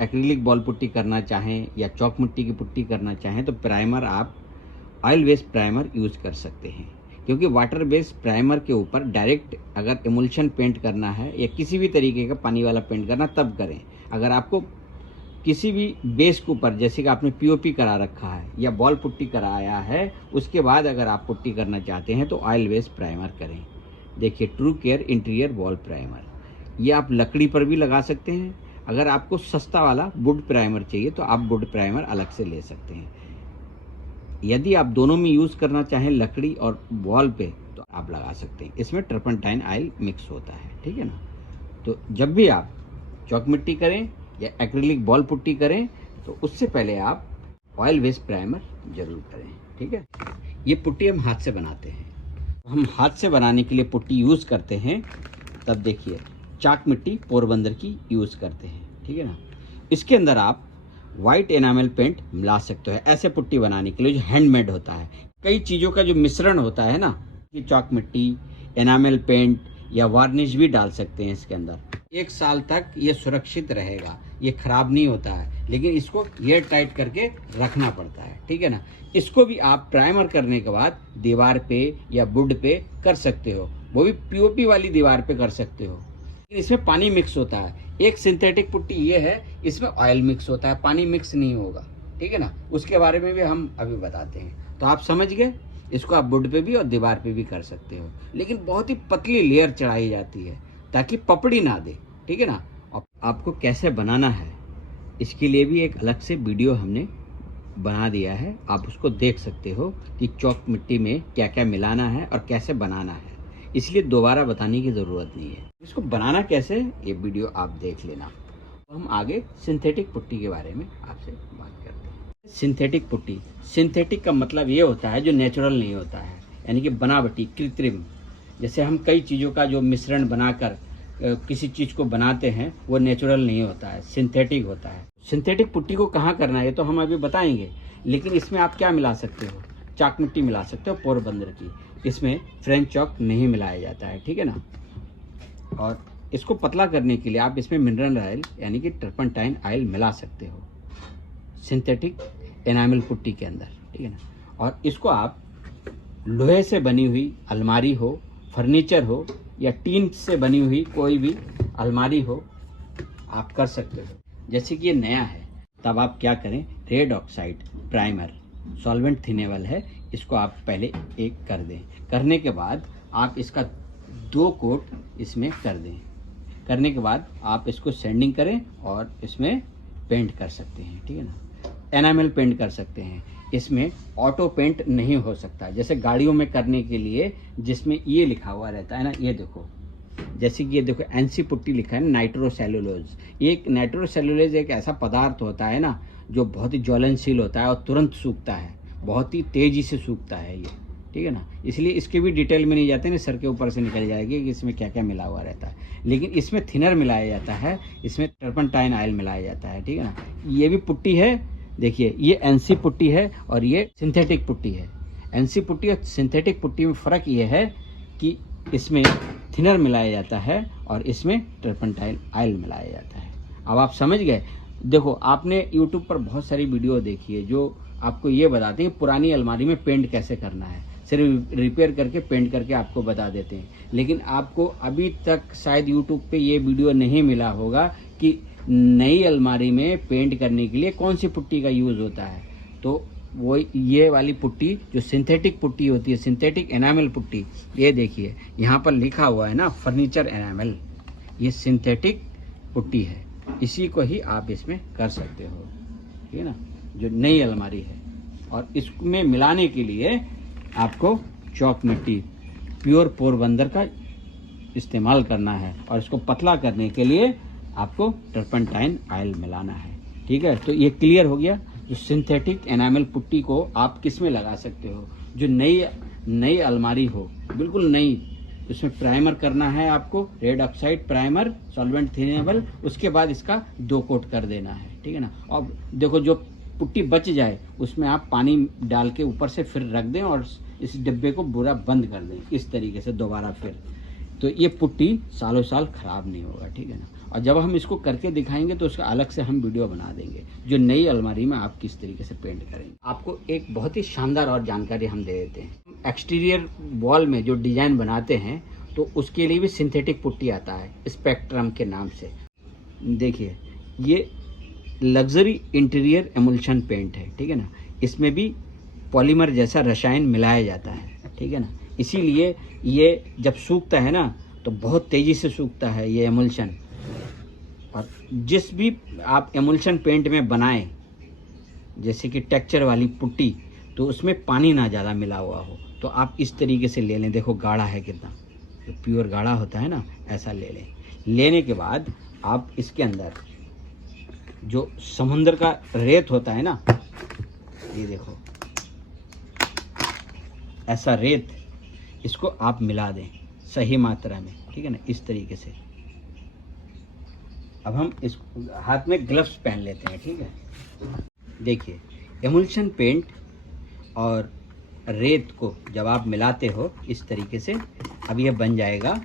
एक्रिलिक बॉल पुट्टी करना चाहें या चौक मिट्टी की पुट्टी करना चाहें, तो प्राइमर आप ऑयल बेस्ड प्राइमर यूज़ कर सकते हैं, क्योंकि वाटर बेस्ड प्राइमर के ऊपर डायरेक्ट अगर एमुल्शन पेंट करना है या किसी भी तरीके का पानी वाला पेंट करना तब करें। अगर आपको किसी भी बेस के ऊपर, जैसे कि आपने पीओपी करा रखा है या बॉल पुट्टी कराया है, उसके बाद अगर आप पुट्टी करना चाहते हैं तो ऑयल बेस्ड प्राइमर करें। देखिए true care interior wall primer, ये आप लकड़ी पर भी लगा सकते हैं। अगर आपको सस्ता वाला वुड प्राइमर चाहिए तो आप वुड प्राइमर अलग से ले सकते हैं। यदि आप दोनों में यूज़ करना चाहें लकड़ी और वॉल पे तो आप लगा सकते हैं। इसमें टर्पंटाइन ऑयल मिक्स होता है, ठीक है ना। तो जब भी आप चौक मिट्टी करें या एक्रिलिक बॉल पुट्टी करें तो उससे पहले आप ऑयल बेस्ड प्राइमर जरूर करें, ठीक है। ये पुट्टी हम हाथ से बनाते हैं, हम हाथ से बनाने के लिए पुट्टी यूज़ करते हैं, तब देखिए चाक मिट्टी पोरबंदर की यूज़ करते हैं, ठीक है ना। इसके अंदर आप वाइट एनामल पेंट मिला सकते हो ऐसे पुट्टी बनाने के लिए जो हैंडमेड होता है। कई चीज़ों का जो मिश्रण होता है ना, कि चाक मिट्टी, एनामल पेंट या वार्निश भी डाल सकते हैं इसके अंदर। 1 साल तक ये सुरक्षित रहेगा, ये खराब नहीं होता है, लेकिन इसको एयर टाइट करके रखना पड़ता है, ठीक है ना। इसको भी आप प्राइमर करने के बाद दीवार पे या वुड पे कर सकते हो, वो भी पीओपी वाली दीवार पे कर सकते हो। इसमें पानी मिक्स होता है, एक सिंथेटिक पुट्टी ये है, इसमें ऑयल मिक्स होता है, पानी मिक्स नहीं होगा, ठीक है ना। उसके बारे में भी हम अभी बताते हैं। तो आप समझ गए, इसको आप वुड पे भी और दीवार पे भी कर सकते हो, लेकिन बहुत ही पतली लेयर चढ़ाई जाती है ताकि पपड़ी ना दे, ठीक है ना। आपको कैसे बनाना है इसके लिए भी एक अलग से वीडियो हमने बना दिया है, आप उसको देख सकते हो कि चौक मिट्टी में क्या क्या मिलाना है और कैसे बनाना है, इसलिए दोबारा बताने की ज़रूरत नहीं है। इसको बनाना कैसे ये वीडियो आप देख लेना। तो हम आगे सिंथेटिक पुट्टी के बारे में आपसे बात करते हैं। सिंथेटिक पुट्टी, सिंथेटिक का मतलब ये होता है जो नेचुरल नहीं होता है, यानी कि बनावटी, कृत्रिम। जैसे हम कई चीज़ों का जो मिश्रण बनाकर किसी चीज़ को बनाते हैं वो नेचुरल नहीं होता है, सिंथेटिक होता है। सिंथेटिक पुट्टी को कहाँ करना है तो हम अभी बताएंगे, लेकिन इसमें आप क्या मिला सकते हो, चाक मिट्टी मिला सकते हो पोरबंदर की, इसमें फ्रेंच चॉक नहीं मिलाया जाता है, ठीक है ना। और इसको पतला करने के लिए आप इसमें मिनरल ऑयल यानी कि टर्पंटाइन ऑयल मिला सकते हो सिंथेटिक एनामल पुट्टी के अंदर, ठीक है ना। और इसको आप लोहे से बनी हुई अलमारी हो, फर्नीचर हो या टीन से बनी हुई कोई भी अलमारी हो, आप कर सकते हो। जैसे कि ये नया है, तब आप क्या करें, रेड ऑक्साइड प्राइमर सॉल्वेंट थिनेबल है, इसको आप पहले एक कर दें। करने के बाद आप इसका 2 कोट इसमें कर दें। करने के बाद आप इसको सैंडिंग करें और इसमें पेंट कर सकते हैं, ठीक है ना। एनामल पेंट कर सकते हैं, इसमें ऑटो पेंट नहीं हो सकता। जैसे गाड़ियों में करने के लिए जिसमें ये लिखा हुआ रहता है ना, ये देखो, जैसे कि ये देखो एनसी पुट्टी लिखा है नाइट्रोसेलुलोज। एक नाइट्रोसेलुलोज एक ऐसा पदार्थ होता है ना जो बहुत ही ज्वलनशील होता है और तुरंत सूखता है, बहुत ही तेज़ी से सूखता है ये, ठीक है ना। इसलिए इसके भी डिटेल में नहीं जाते ना, सर के ऊपर से निकल जाएगी कि इसमें क्या क्या मिला हुआ रहता है। लेकिन इसमें थिनर मिलाया जाता है, इसमें टर्पंटाइन ऑयल मिलाया जाता है, ठीक है ना। ये भी पुट्टी है, देखिए ये एनसी पुट्टी है और ये सिंथेटिक पुट्टी है। एनसी पुट्टी और सिंथेटिक पुट्टी में फ़र्क ये है कि इसमें थिनर मिलाया जाता है और इसमें टर्पंटाइन ऑयल मिलाया जाता है। अब आप समझ गए। देखो आपने यूट्यूब पर बहुत सारी वीडियो देखी है जो आपको ये बताते हैं पुरानी अलमारी में पेंट कैसे करना है। सिर्फ रिपेयर करके पेंट करके आपको बता देते हैं। लेकिन आपको अभी तक शायद यूट्यूब पे ये वीडियो नहीं मिला होगा कि नई अलमारी में पेंट करने के लिए कौन सी पुट्टी का यूज़ होता है। तो वो ये वाली पुट्टी जो सिंथेटिक पुट्टी होती है, सिंथेटिक एनामल पुट्टी, ये देखिए यहाँ पर लिखा हुआ है ना, फर्नीचर एनामल, ये सिंथेटिक पुट्टी है। इसी को ही आप इसमें कर सकते हो, ठीक है ना, जो नई अलमारी है। और इसमें मिलाने के लिए आपको चौक मिट्टी प्योर पोरबंदर का इस्तेमाल करना है, और इसको पतला करने के लिए आपको टर्पेंटाइन ऑयल मिलाना है, ठीक है। तो ये क्लियर हो गया। जो सिंथेटिक एनामल पुट्टी को आप किस में लगा सकते हो, जो नई अलमारी हो, बिल्कुल नई, उसमें प्राइमर करना है आपको, रेड ऑक्साइड प्राइमर, सॉल्वेंट थिनेबल, उसके बाद इसका 2 कोट कर देना है, ठीक है ना। और देखो जो पुट्टी बच जाए उसमें आप पानी डाल के ऊपर से फिर रख दें और इस डिब्बे को पूरा बंद कर दें इस तरीके से दोबारा फिर, तो ये पुट्टी सालों साल खराब नहीं होगा, ठीक है ना। और जब हम इसको करके दिखाएंगे तो उसका अलग से हम वीडियो बना देंगे, जो नई अलमारी में आप किस तरीके से पेंट करेंगे। आपको एक बहुत ही शानदार और जानकारी हम दे देते हैं। एक्सटीरियर वॉल में जो डिजाइन बनाते हैं तो उसके लिए भी सिंथेटिक पुट्टी आता है, स्पेक्ट्रम के नाम से। देखिए ये लग्जरी इंटीरियर एमुल्शन पेंट है, ठीक है ना। इसमें भी पॉलीमर जैसा रसायन मिलाया जाता है, ठीक है ना। इसीलिए ये जब सूखता है ना तो बहुत तेज़ी से सूखता है ये एमुल्शन। और जिस भी आप एमुल्शन पेंट में बनाएं, जैसे कि टेक्सचर वाली पुट्टी, तो उसमें पानी ना ज़्यादा मिला हुआ हो, तो आप इस तरीके से ले लें। देखो गाढ़ा है कितना, जो प्योर गाढ़ा होता है ना, ऐसा ले लें। लेने के बाद आप इसके अंदर जो समुद्र का रेत होता है ना, ये देखो ऐसा रेत, इसको आप मिला दें सही मात्रा में, ठीक है ना, इस तरीके से। अब हम इस हाथ में ग्लव्स पहन लेते हैं, ठीक है। देखिए एमुल्शन पेंट और रेत को जब आप मिलाते हो इस तरीके से, अब ये बन जाएगा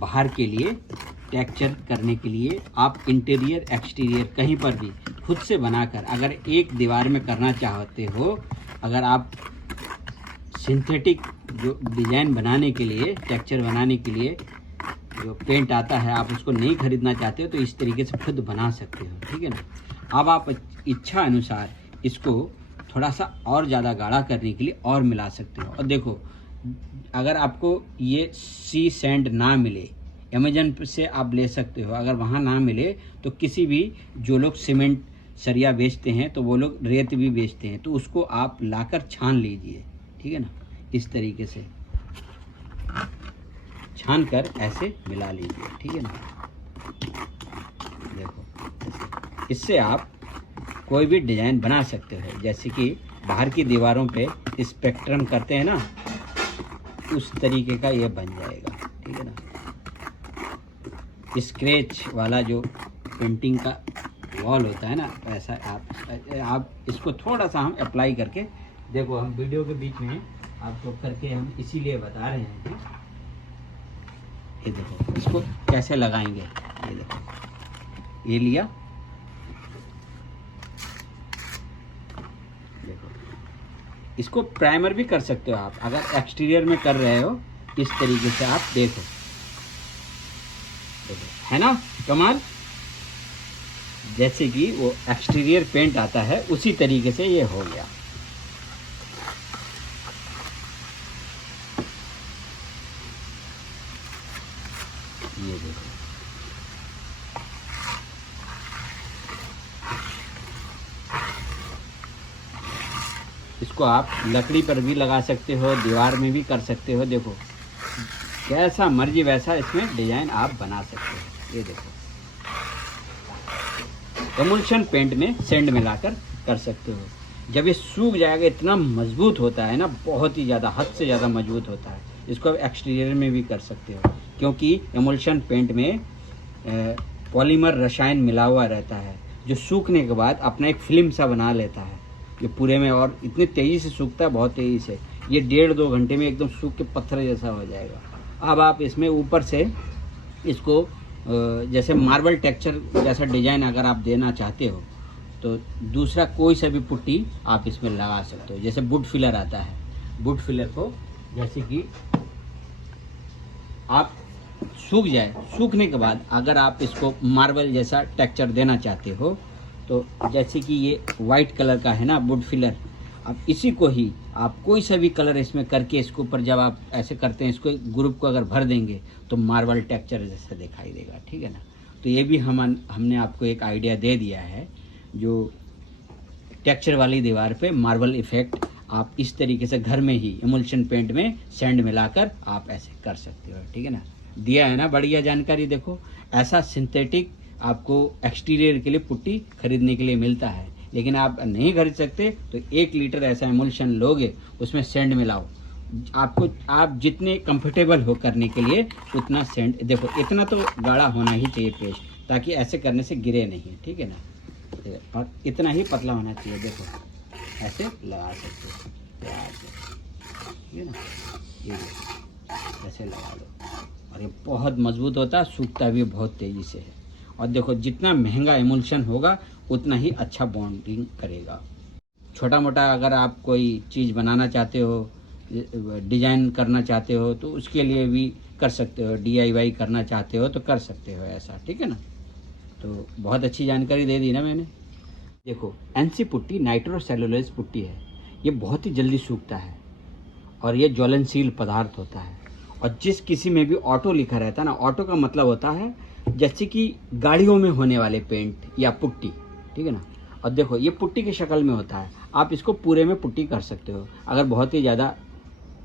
बाहर के लिए टेक्सचर करने के लिए। आप इंटीरियर एक्सटीरियर कहीं पर भी खुद से बनाकर, अगर एक दीवार में करना चाहते हो, अगर आप सिंथेटिक जो डिज़ाइन बनाने के लिए, टेक्सचर बनाने के लिए जो पेंट आता है, आप उसको नहीं खरीदना चाहते हो तो इस तरीके से खुद बना सकते हो, ठीक है ना। अब आप इच्छा अनुसार इसको थोड़ा सा और ज़्यादा गाढ़ा करने के लिए और मिला सकते हो। और देखो अगर आपको ये सी सैंड ना मिले, अमेजन से आप ले सकते हो, अगर वहाँ ना मिले तो किसी भी जो लोग सीमेंट सरिया बेचते हैं तो वो लोग रेत भी बेचते हैं, तो उसको आप लाकर छान लीजिए, ठीक है ना। इस तरीके से छान कर ऐसे मिला लीजिए, ठीक है ना। देखो इससे आप कोई भी डिज़ाइन बना सकते हो, जैसे कि बाहर की दीवारों पे स्पेक्ट्रम करते हैं ना, उस तरीके का ये बन जाएगा, ठीक है ना। स्क्रैच वाला जो पेंटिंग का वॉल होता है ना, ऐसा आप इसको थोड़ा सा हम अप्लाई करके, देखो हम वीडियो के बीच में आपको करके हम इसीलिए बता रहे हैं। ये देखो इसको कैसे लगाएंगे, ये देखो ये लिया, देखो इसको प्राइमर भी कर सकते हो आप, अगर एक्सटीरियर में कर रहे हो इस तरीके से आप देखो है ना कमाल। जैसे कि वो एक्सटीरियर पेंट आता है उसी तरीके से ये हो गया। ये देखो इसको आप लकड़ी पर भी लगा सकते हो, दीवार में भी कर सकते हो। देखो कैसा मर्जी वैसा इसमें डिजाइन आप बना सकते हो। ये देखो एमुल्शन पेंट में सैंड मिलाकर कर सकते हो। जब ये सूख जाएगा इतना मजबूत होता है ना, बहुत ही ज़्यादा, हद से ज़्यादा मजबूत होता है। इसको आप एक्सटीरियर में भी कर सकते हो, क्योंकि एमुल्शन पेंट में पॉलीमर रसायन मिला हुआ रहता है, जो सूखने के बाद अपना एक फिल्म सा बना लेता है, जो पूरे में, और इतनी तेज़ी से सूखता है, बहुत तेज़ी से। ये 1.5-2 घंटे में एकदम सूख के पत्थर जैसा हो जाएगा। अब आप इसमें ऊपर से इसको जैसे मार्बल टेक्सचर जैसा डिज़ाइन अगर आप देना चाहते हो तो दूसरा कोई सा भी पुट्टी आप इसमें लगा सकते हो। जैसे वुड फिलर आता है, वुड फिलर को जैसे कि आप सूख जाए, सूखने के बाद अगर आप इसको मार्बल जैसा टेक्सचर देना चाहते हो तो जैसे कि ये वाइट कलर का है ना वुड फिलर, अब इसी को ही आप कोई सा भी कलर इसमें करके इसके ऊपर जब आप ऐसे करते हैं इसको ग्रुप को अगर भर देंगे तो मार्बल टेक्सचर जैसा दिखाई देगा, ठीक है ना। तो ये भी हमने आपको एक आइडिया दे दिया है, जो टेक्सचर वाली दीवार पे मार्बल इफेक्ट आप इस तरीके से घर में ही एमुल्शन पेंट में सैंड मिलाकर आप ऐसे कर सकते हो, ठीक है ना। दिया है ना बढ़िया जानकारी। देखो ऐसा सिंथेटिक आपको एक्सटीरियर के लिए पुट्टी खरीदने के लिए मिलता है, लेकिन आप नहीं खरीद सकते तो 1 लीटर ऐसा एमुल्शन लोगे, उसमें सैंड मिलाओ, आपको आप जितने कंफर्टेबल हो करने के लिए उतना सैंड, देखो इतना तो गाढ़ा होना ही चाहिए पेस्ट, ताकि ऐसे करने से गिरे नहीं, ठीक है ना। और इतना ही पतला होना चाहिए, देखो ऐसे लगा सकते हो प्यार से, ठीक है ना। ये ऐसे लगा लो और ये बहुत मजबूत होता है, सूखता भी बहुत तेज़ी से है। और देखो जितना महंगा एमुल्शन होगा उतना ही अच्छा बॉन्डिंग करेगा। छोटा मोटा अगर आप कोई चीज़ बनाना चाहते हो, डिजाइन करना चाहते हो तो उसके लिए भी कर सकते हो, DIY करना चाहते हो तो कर सकते हो ऐसा, ठीक है ना। तो बहुत अच्छी जानकारी दे दी ना मैंने। देखो NC पुट्टी नाइट्रोसेलुलोज पुट्टी है, ये बहुत ही जल्दी सूखता है और ये ज्वलनशील पदार्थ होता है। और जिस किसी में भी ऑटो लिखा रहता है ना, ऑटो का मतलब होता है जैसे कि गाड़ियों में होने वाले पेंट या पुट्टी, ठीक है ना। और देखो ये पुट्टी की शक्ल में होता है, आप इसको पूरे में पुट्टी कर सकते हो। अगर बहुत ही ज़्यादा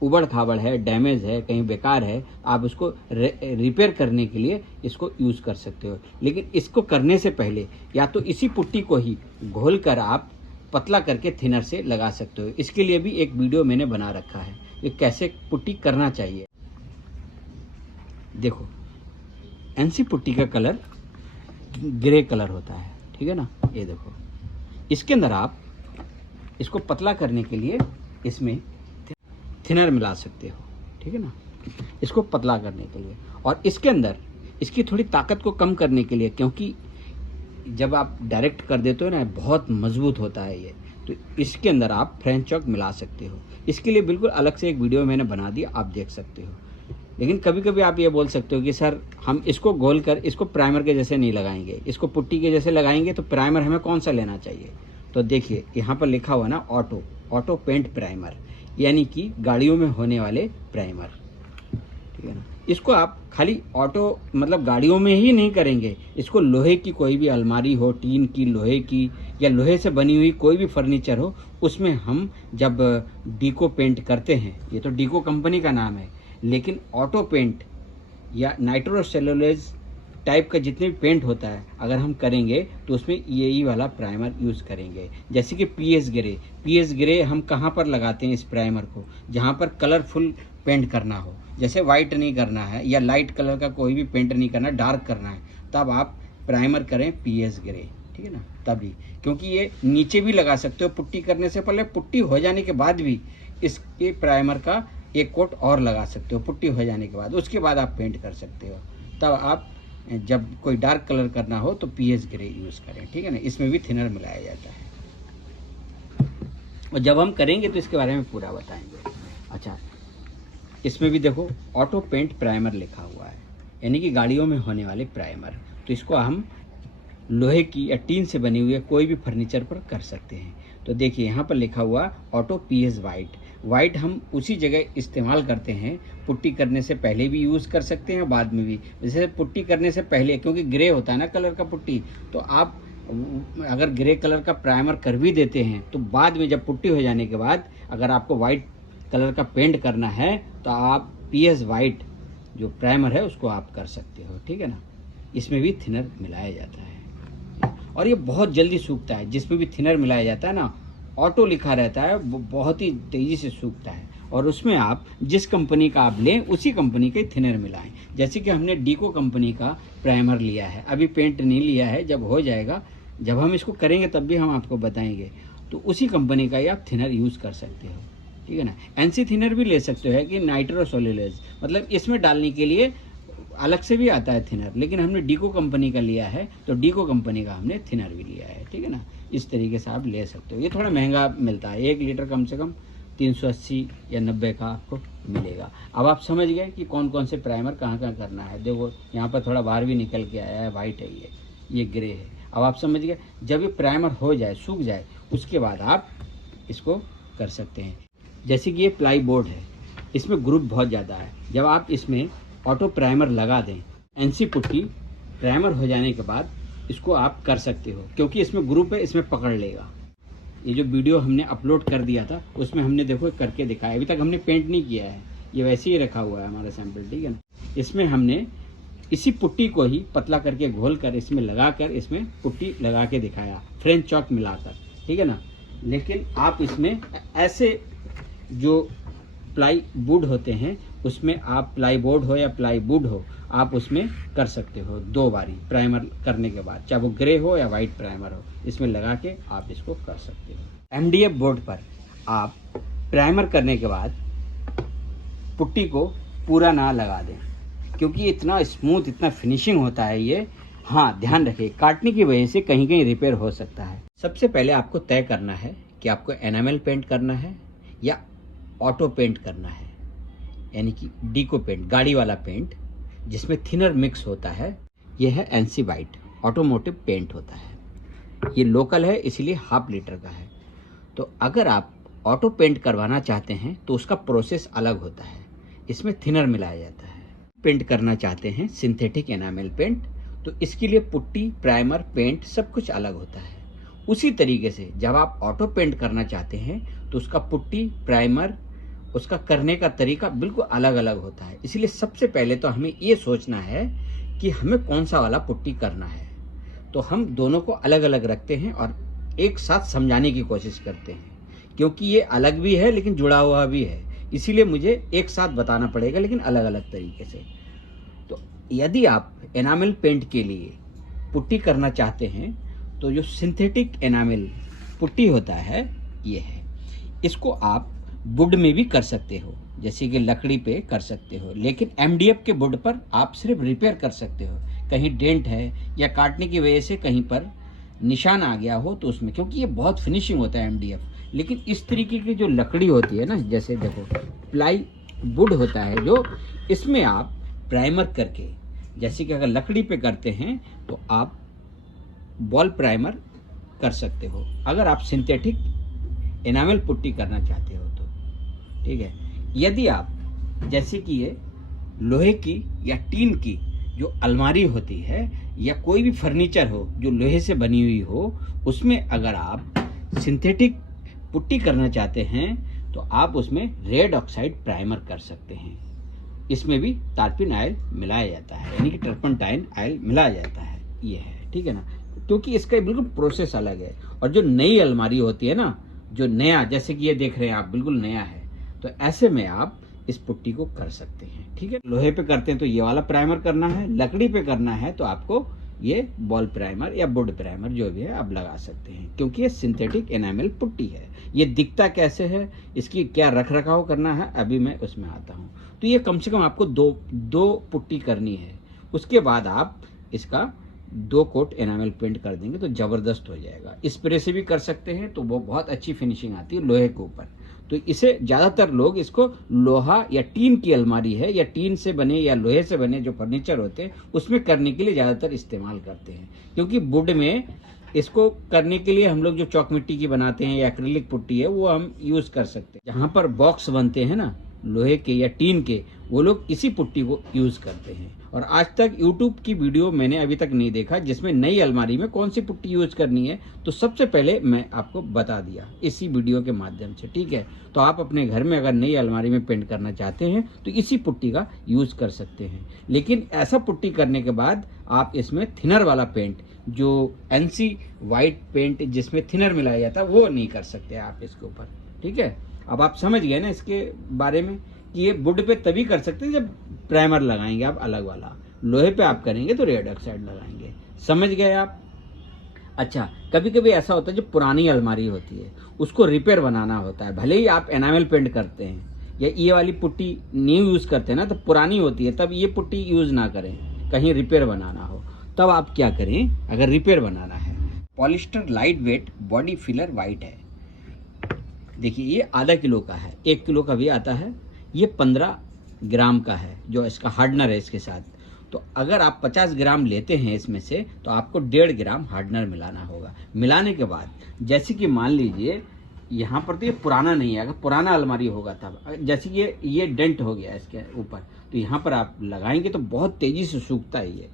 उबड़ खाबड़ है, डैमेज है, कहीं बेकार है, आप उसको रिपेयर करने के लिए इसको यूज़ कर सकते हो। लेकिन इसको करने से पहले या तो इसी पुट्टी को ही घोल कर आप पतला करके थिनर से लगा सकते हो। इसके लिए भी एक वीडियो मैंने बना रखा है, ये कैसे पुट्टी करना चाहिए। देखो NC पुट्टी का कलर ग्रे कलर होता है, ठीक है ना। ये देखो इसके अंदर आप इसको पतला करने के लिए इसमें थिनर मिला सकते हो, ठीक है ना, इसको पतला करने के लिए। और इसके अंदर इसकी थोड़ी ताकत को कम करने के लिए, क्योंकि जब आप डायरेक्ट कर देते हो ना बहुत मजबूत होता है ये, तो इसके अंदर आप फ्रेंच चॉक मिला सकते हो। इसके लिए बिल्कुल अलग से एक वीडियो मैंने बना दिया, आप देख सकते हो। लेकिन कभी कभी आप ये बोल सकते हो कि सर हम इसको घोल कर इसको प्राइमर के जैसे नहीं लगाएंगे, इसको पुट्टी के जैसे लगाएंगे, तो प्राइमर हमें कौन सा लेना चाहिए। तो देखिए यहाँ पर लिखा हुआ ना ऑटो पेंट प्राइमर, यानी कि गाड़ियों में होने वाले प्राइमर, ठीक है ना। इसको आप खाली ऑटो मतलब गाड़ियों में ही नहीं करेंगे, इसको लोहे की कोई भी अलमारी हो, टीन की, लोहे की या लोहे से बनी हुई कोई भी फर्नीचर हो, उसमें हम जब डीको पेंट करते हैं, ये तो डीको कंपनी का नाम है, लेकिन ऑटो पेंट या नाइट्रोसेलुलोज टाइप का जितने भी पेंट होता है अगर हम करेंगे तो उसमें यही वाला प्राइमर यूज़ करेंगे। जैसे कि PS ग्रे हम कहाँ पर लगाते हैं इस प्राइमर को, जहाँ पर कलरफुल पेंट करना हो, जैसे वाइट नहीं करना है या लाइट कलर का कोई भी पेंट नहीं करना, डार्क करना है, तब आप प्राइमर करें PS ग्रे, ठीक है ना। तभी, क्योंकि ये नीचे भी लगा सकते हो पुट्टी करने से पहले, पुट्टी हो जाने के बाद भी इसके प्राइमर का एक कोट और लगा सकते हो पुट्टी हो जाने के बाद, उसके बाद आप पेंट कर सकते हो। तब आप जब कोई डार्क कलर करना हो तो PS ग्रे यूज़ करें, ठीक है ना। इसमें भी थिनर मिलाया जाता है और जब हम करेंगे तो इसके बारे में पूरा बताएंगे। अच्छा, इसमें भी देखो ऑटो पेंट प्राइमर लिखा हुआ है, यानी कि गाड़ियों में होने वाले प्राइमर। तो इसको हम लोहे की या टीन से बनी हुई कोई भी फर्नीचर पर कर सकते हैं। तो देखिए यहाँ पर लिखा हुआ ऑटो PS वाइट हम उसी जगह इस्तेमाल करते हैं, पुट्टी करने से पहले भी यूज़ कर सकते हैं, बाद में भी। जैसे पुट्टी करने से पहले, क्योंकि ग्रे होता है ना कलर का पुट्टी, तो आप अगर ग्रे कलर का प्राइमर कर भी देते हैं तो बाद में जब पुट्टी हो जाने के बाद अगर आपको वाइट कलर का पेंट करना है तो आप PS वाइट जो प्राइमर है उसको आप कर सकते हो, ठीक है ना। इसमें भी थिनर मिलाया जाता है और ये बहुत जल्दी सूखता है। जिसमें भी थिनर मिलाया जाता है ना, ऑटो लिखा रहता है, वो बहुत ही तेज़ी से सूखता है। और उसमें आप जिस कंपनी का आप लें उसी कंपनी के थिनर मिलाएं। जैसे कि हमने डीको कंपनी का प्राइमर लिया है, अभी पेंट नहीं लिया है, जब हो जाएगा, जब हम इसको करेंगे तब भी हम आपको बताएंगे, तो उसी कंपनी का ही आप थिनर यूज़ कर सकते हो, ठीक है ना। NC थिनर भी ले सकते हो कि नाइट्रोसेलुलोज, मतलब इसमें डालने के लिए अलग से भी आता है थिनर, लेकिन हमने डीको कंपनी का लिया है तो डीको कंपनी का हमने थिनर भी लिया है, ठीक है ना। इस तरीके से आप ले सकते हो। ये थोड़ा महंगा मिलता है, 1 लीटर कम से कम 380 या 90 का आपको मिलेगा। अब आप समझ गए कि कौन कौन से प्राइमर कहाँ कहाँ करना है। देखो यहाँ पर थोड़ा बाहर भी निकल के आया है, वाइट है, ये ग्रे है। अब आप समझ गए। जब ये प्राइमर हो जाए, सूख जाए, उसके बाद आप इसको कर सकते हैं। जैसे कि ये प्लाई बोर्ड है, इसमें ग्रुप बहुत ज़्यादा है। जब आप इसमें ऑटो प्राइमर लगा दें, एनसी पुट्टी प्राइमर हो जाने के बाद इसको आप कर सकते हो, क्योंकि इसमें ग्रुप है, इसमें पकड़ लेगा। ये जो वीडियो हमने अपलोड कर दिया था उसमें हमने देखो करके दिखाया। अभी तक हमने पेंट नहीं किया है, ये वैसे ही रखा हुआ है हमारा सैंपल, ठीक है ना। इसमें हमने इसी पुट्टी को ही पतला करके घोल कर इसमें लगा कर इसमें पुट्टी लगा के दिखाया, फ्रेंच चॉक मिलाकर, ठीक है ना। लेकिन आप इसमें ऐसे जो प्लाई वुड होते हैं उसमें आप प्लाई बोर्ड हो या प्लाई वुड हो, आप उसमें कर सकते हो 2 बारी प्राइमर करने के बाद, चाहे वो ग्रे हो या वाइट प्राइमर हो, इसमें लगा के आप इसको कर सकते हो। एमडीएफ बोर्ड पर आप प्राइमर करने के बाद पुट्टी को पूरा ना लगा दें, क्योंकि इतना स्मूथ, इतना फिनिशिंग होता है ये। हाँ, ध्यान रखिए, काटने की वजह से कहीं कहीं रिपेयर हो सकता है। सबसे पहले आपको तय करना है कि आपको एनामेल पेंट करना है या ऑटो पेंट करना है, यानी कि डीको पेंट, गाड़ी वाला पेंट जिसमें थिनर मिक्स होता है। यह है एनसी वाइट, ऑटोमोटिव पेंट होता है। ये लोकल है, इसीलिए 1/2 लीटर का है। तो अगर आप ऑटो पेंट करवाना चाहते हैं तो उसका प्रोसेस अलग होता है, इसमें थिनर मिलाया जाता है। पेंट करना चाहते हैं सिंथेटिक एनामेल पेंट, तो इसके लिए पुट्टी, प्राइमर, पेंट सब कुछ अलग होता है। उसी तरीके से जब आप ऑटो पेंट करना चाहते हैं तो उसका पुट्टी, प्राइमर, उसका करने का तरीका बिल्कुल अलग अलग होता है। इसलिए सबसे पहले तो हमें ये सोचना है कि हमें कौन सा वाला पुट्टी करना है। तो हम दोनों को अलग अलग रखते हैं और एक साथ समझाने की कोशिश करते हैं, क्योंकि ये अलग भी है लेकिन जुड़ा हुआ भी है, इसीलिए मुझे एक साथ बताना पड़ेगा लेकिन अलग अलग तरीके से। तो यदि आप एनामेल पेंट के लिए पुट्टी करना चाहते हैं तो जो सिंथेटिक एनामेल पुट्टी होता है ये है। इसको आप वुड में भी कर सकते हो, जैसे कि लकड़ी पे कर सकते हो, लेकिन एमडीएफ के वुड पर आप सिर्फ रिपेयर कर सकते हो। कहीं डेंट है या काटने की वजह से कहीं पर निशान आ गया हो तो उसमें, क्योंकि ये बहुत फिनिशिंग होता है एमडीएफ। लेकिन इस तरीके की जो लकड़ी होती है ना, जैसे देखो प्लाई वुड होता है, जो इसमें आप प्राइमर करके, जैसे कि अगर लकड़ी पे करते हैं तो आप बॉल प्राइमर कर सकते हो। अगर आप सिंथेटिक एनामेल पुट्टी करना चाहते हो तो, ठीक है। यदि आप जैसे कि ये लोहे की या टीन की जो अलमारी होती है या कोई भी फर्नीचर हो जो लोहे से बनी हुई हो, उसमें अगर आप सिंथेटिक पुट्टी करना चाहते हैं तो आप उसमें रेड ऑक्साइड प्राइमर कर सकते हैं। इसमें भी टारपिन ऑयल मिलाया जाता है, यानी कि टर्पंटाइन ऑयल मिलाया जाता है, ये है, ठीक है ना। क्योंकि इसका बिल्कुल प्रोसेस अलग है। और जो नई अलमारी होती है ना, जो नया, जैसे कि ये देख रहे हैं आप, बिल्कुल नया है, तो ऐसे में आप इस पुट्टी को कर सकते हैं, ठीक है। लोहे पे करते हैं तो ये वाला प्राइमर करना है, लकड़ी पे करना है तो आपको ये बॉल प्राइमर या वुड प्राइमर जो भी है आप लगा सकते हैं, क्योंकि ये सिंथेटिक एनामेल पुट्टी है। ये दिखता कैसे है, इसकी क्या रख रखाव करना है, अभी मैं उसमें आता हूँ। तो ये कम से कम आपको दो पुट्टी करनी है। उसके बाद आप इसका 2 कोट एनामेल पेंट कर देंगे तो ज़बरदस्त हो जाएगा। स्प्रे से भी कर सकते हैं तो वो बहुत अच्छी फिनिशिंग आती है लोहे के ऊपर। तो इसे ज़्यादातर लोग इसको लोहा या टीन की अलमारी है या टीन से बने या लोहे से बने जो फर्नीचर होते हैं उसमें करने के लिए ज़्यादातर इस्तेमाल करते हैं, क्योंकि वुड में इसको करने के लिए हम लोग जो चौक मिट्टी की बनाते हैं या एक्रिलिक पुट्टी है वो हम यूज़ कर सकते हैं। जहाँ पर बॉक्स बनते हैं ना लोहे के या टीन के, वो लोग इसी पुट्टी को यूज़ करते हैं। और आज तक YouTube की वीडियो मैंने अभी तक नहीं देखा जिसमें नई अलमारी में कौन सी पुट्टी यूज़ करनी है, तो सबसे पहले मैं आपको बता दिया इसी वीडियो के माध्यम से, ठीक है। तो आप अपने घर में अगर नई अलमारी में पेंट करना चाहते हैं तो इसी पुट्टी का यूज़ कर सकते हैं। लेकिन ऐसा पुट्टी करने के बाद आप इसमें थिनर वाला पेंट, जो एनसी वाइट पेंट जिसमें थिनर मिलाया जाता है, वो नहीं कर सकते आप इसके ऊपर, ठीक है। अब आप समझ गए ना इसके बारे में कि ये वुड पे तभी कर सकते हैं जब प्राइमर लगाएंगे आप अलग वाला, लोहे पे आप करेंगे तो रेड ऑक्साइड लगाएंगे। समझ गए आप? अच्छा, कभी कभी ऐसा होता है जो पुरानी अलमारी होती है उसको रिपेयर बनाना होता है, भले ही आप एनामेल पेंट करते हैं या ये वाली पुट्टी न्यू यूज़ करते हैं ना, तो पुरानी होती है, तब ये पुट्टी यूज़ ना करें। कहीं रिपेयर बनाना हो तब आप क्या करें, अगर रिपेयर बनाना है, polyester light weight body filler white है, देखिए ये आधा किलो का है, 1 किलो का भी आता है, ये 15 ग्राम का है जो इसका हार्डनर है इसके साथ। तो अगर आप 50 ग्राम लेते हैं इसमें से तो आपको 1.5 ग्राम हार्डनर मिलाना होगा। मिलाने के बाद जैसे कि मान लीजिए यहाँ पर तो ये पुराना नहीं है, अगर पुराना अलमारी होगा तब, जैसे कि ये डेंट हो गया इसके ऊपर, तो यहाँ पर आप लगाएंगे तो बहुत तेज़ी से सूखता है ये,